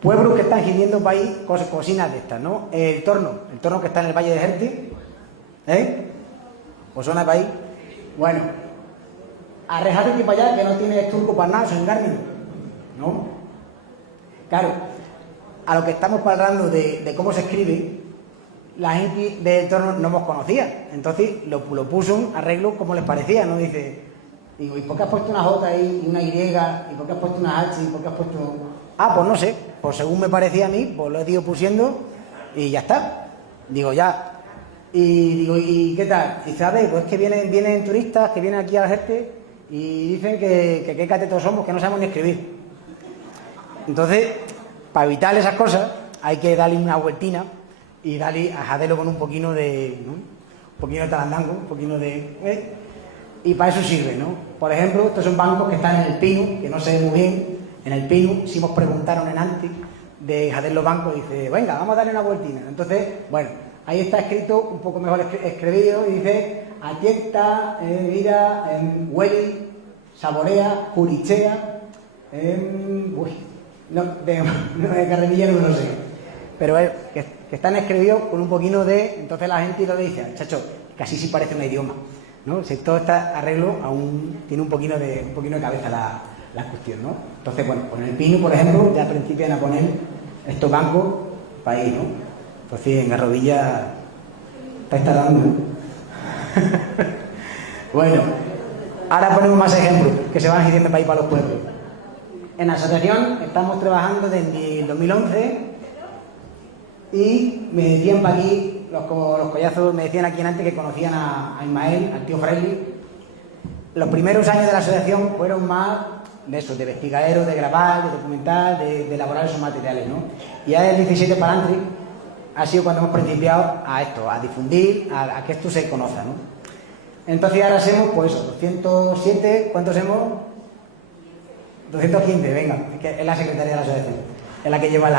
Pueblos que están gimiendo país, cocinas de estas, ¿no? El torno que está en el Valle de Jerti, ¿Os suena país? Bueno, arrejate aquí para allá, que no tiene turco para nada, son gármenos, ¿no? Claro, a lo que estamos hablando de cómo se escribe, la gente del torno no nos conocía, entonces lo puso un arreglo como les parecía, ¿no? Digo, ¿y por qué has puesto una J ahí y una Y? ¿Y por qué has puesto una H? ¿Y por qué has puesto...? Ah, pues no sé, pues según me parecía a mí, pues lo he ido pusiendo y ya está. Digo, ya. Y digo, ¿y qué tal? Y dice, a ver, pues es que vienen turistas que vienen aquí a la gente y dicen que qué catetos somos, que no sabemos ni escribir. Entonces, para evitar esas cosas, hay que darle una vueltina y darle a jaderlo con un poquito de, ¿no? Un poquito de talandango, un poquito de... Y para eso sirve, ¿no? Por ejemplo, estos son bancos que están en el Pino, que no se ven muy bien. En el Pino, si nos preguntaron en antes de jader los bancos, dice, venga, vamos a darle una vueltina. Entonces, bueno, ahí está escrito, un poco mejor escribido, y dice, atienta, mira, huele, saborea, jurichea, de Carrenilla no lo sé. Pero que están escritos con un poquito de... Entonces la gente lo dice, chacho, casi sí parece un idioma, ¿no? Si todo este arreglo aún tiene un poquito de cabeza la cuestión, ¿no? Entonces, bueno, con el Pino, por ejemplo, ya principian a poner estos bancos para ahí, ¿no? Entonces, en Garrobilla está dando. Bueno, ahora ponemos más ejemplos que se van haciendo para ir para los pueblos. En la asociación estamos trabajando desde el 2011 y me decían para aquí, los collazos me decían aquí antes que conocían a Ismael, al tío Freili. Los primeros años de la asociación fueron más de eso, de investigadero, de grabar, de documentar, de elaborar esos materiales, ¿no? Y ya del 17 para adelante ha sido cuando hemos principiado a esto, a difundir, a que esto se conozca, ¿no? Entonces ahora hacemos, pues eso, 207, ¿cuántos hemos? 215, venga, que es la secretaria de la asociación, es la que lleva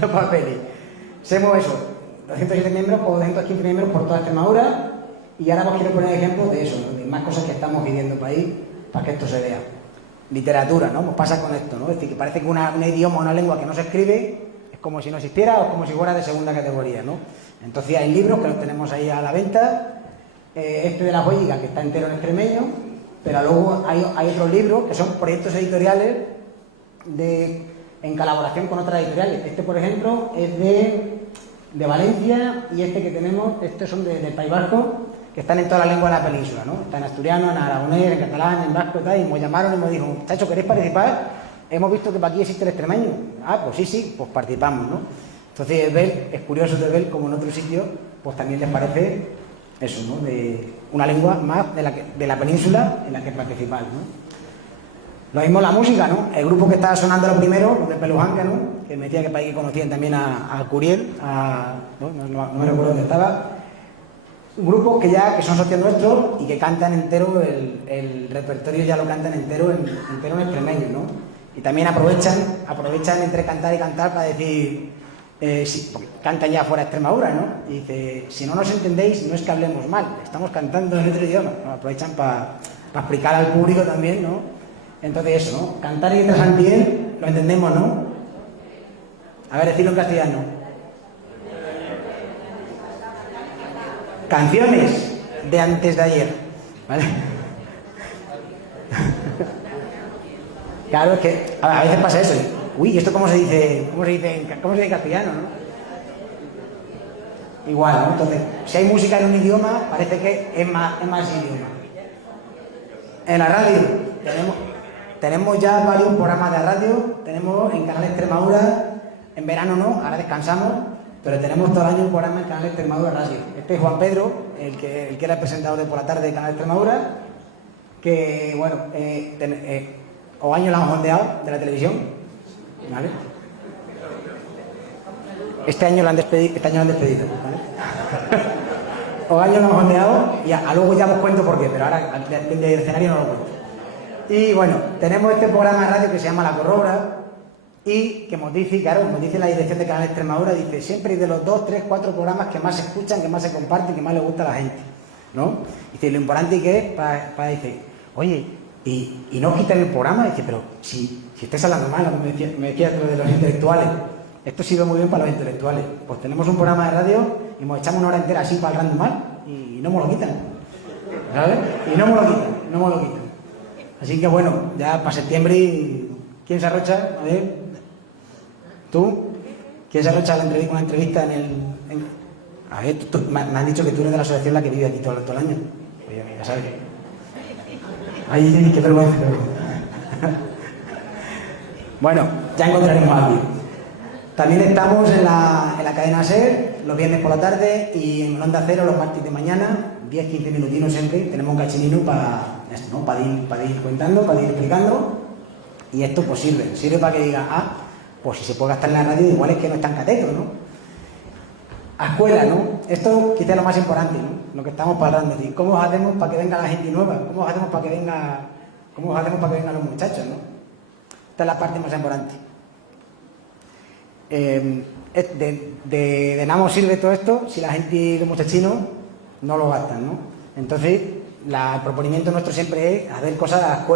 los papeles. Hacemos eso, 207 miembros o 215 miembros por toda Extremadura, y ahora os quiero poner ejemplos de eso, ¿no? De más cosas que estamos viviendo para ahí, para que esto se vea. Literatura, ¿no? Nos pasa con esto, ¿no? Es decir, que parece que un idioma, una lengua que no se escribe es como si no existiera o es como si fuera de segunda categoría, ¿no? Entonces hay libros que los tenemos ahí a la venta, este de la Huelliga, que está entero en extremeño, pero luego hay otros libros que son proyectos editoriales en colaboración con otras editoriales. Este, por ejemplo, es de Valencia, y este que tenemos, estos son del País Vasco, que están en toda la lengua de la península, ¿no? Está en asturiano, en aragonés, en catalán, en vasco y tal, y me llamaron y me dijo, chacho, ¿queréis participar? Hemos visto que para aquí existe el extremeño. Ah, pues sí, pues participamos, ¿no? Entonces es curioso de ver cómo en otros sitios, pues también les parece eso, ¿no? De una lengua más de la península en la que participar, ¿no? Lo mismo la música, ¿no? El grupo que estaba sonando lo primero, los de Pelujanga, ¿no? Que me decía que para ahí conocían también a Curiel, no me recuerdo dónde estaba. Grupos que son socios nuestros y que cantan entero, el repertorio ya lo cantan entero en extremeño, ¿no? Y también aprovechan entre cantar y cantar para decir, porque cantan ya fuera de Extremadura, ¿no? Y dice, si no nos entendéis, no es que hablemos mal, estamos cantando en otro idioma, ¿no? Aprovechan para explicar al público también, ¿no? Entonces eso, ¿no? Cantar y transmitir, lo entendemos, ¿no? A ver, decirlo en castellano. Canciones de antes de ayer, ¿vale? Claro, es que a veces pasa eso. Uy, ¿esto cómo se dice en castellano, no? igual, ¿no? Entonces, si hay música en un idioma, parece que es más idioma. En la radio, tenemos ya varios programas de radio, tenemos en Canal Extremadura, en verano no, ahora descansamos, pero tenemos todo el año un programa en Canal Extremadura Radio. Este es Juan Pedro, el que era el presentador de por la tarde de Canal Extremadura, que, bueno, o años lo han jondeado de la televisión, ¿vale? Este año lo han despedido, ¿vale? O años lo han jondeado y luego ya os cuento por qué, pero ahora del escenario no lo cuento. Y bueno, tenemos este programa de radio que se llama La Corrobra y que nos dice, claro, nos dice la dirección de Canal Extremadura, dice, siempre hay de los 2, 3, 4 programas que más se escuchan, que más se comparten, que más le gusta a la gente, ¿no? Dice, lo importante que es para decir, oye, y no quiten el programa, dice, pero si estáis hablando mal, como me decía lo de los intelectuales, esto sirve muy bien para los intelectuales. Pues tenemos un programa de radio y nos echamos una hora entera así para el mal y no me lo quitan, ¿sabes? Y no me lo quitan. Así que bueno, ya para septiembre, ¿quién se arrocha? A ver, ¿tú? ¿Quién se arrocha una entrevista en el...? A ver, me han dicho que tú eres de la asociación la que vive aquí todo el año. Oye, ya sabes. Ay, qué vergüenza. Bueno, ya encontraremos a alguien. También estamos en la cadena SER los viernes por la tarde y en Onda Cero los martes de mañana, 10-15 minutinos siempre, tenemos un cachinino para ir contando, para ir explicando, y esto pues sirve para que diga, pues si se puede gastar en la radio, igual es que no es tan cateto, ¿no? A escuela, ¿no? Esto quizá es lo más importante, ¿no? Lo que estamos hablando, es decir, ¿cómo hacemos para que venga la gente nueva? ¿Cómo hacemos para que vengan los muchachos, ¿no? Esta es la parte más importante. De nada sirve todo esto si la gente, los muchachinos, no lo gastan, ¿no? Entonces, el proponimiento nuestro siempre es hacer cosas a la escuela.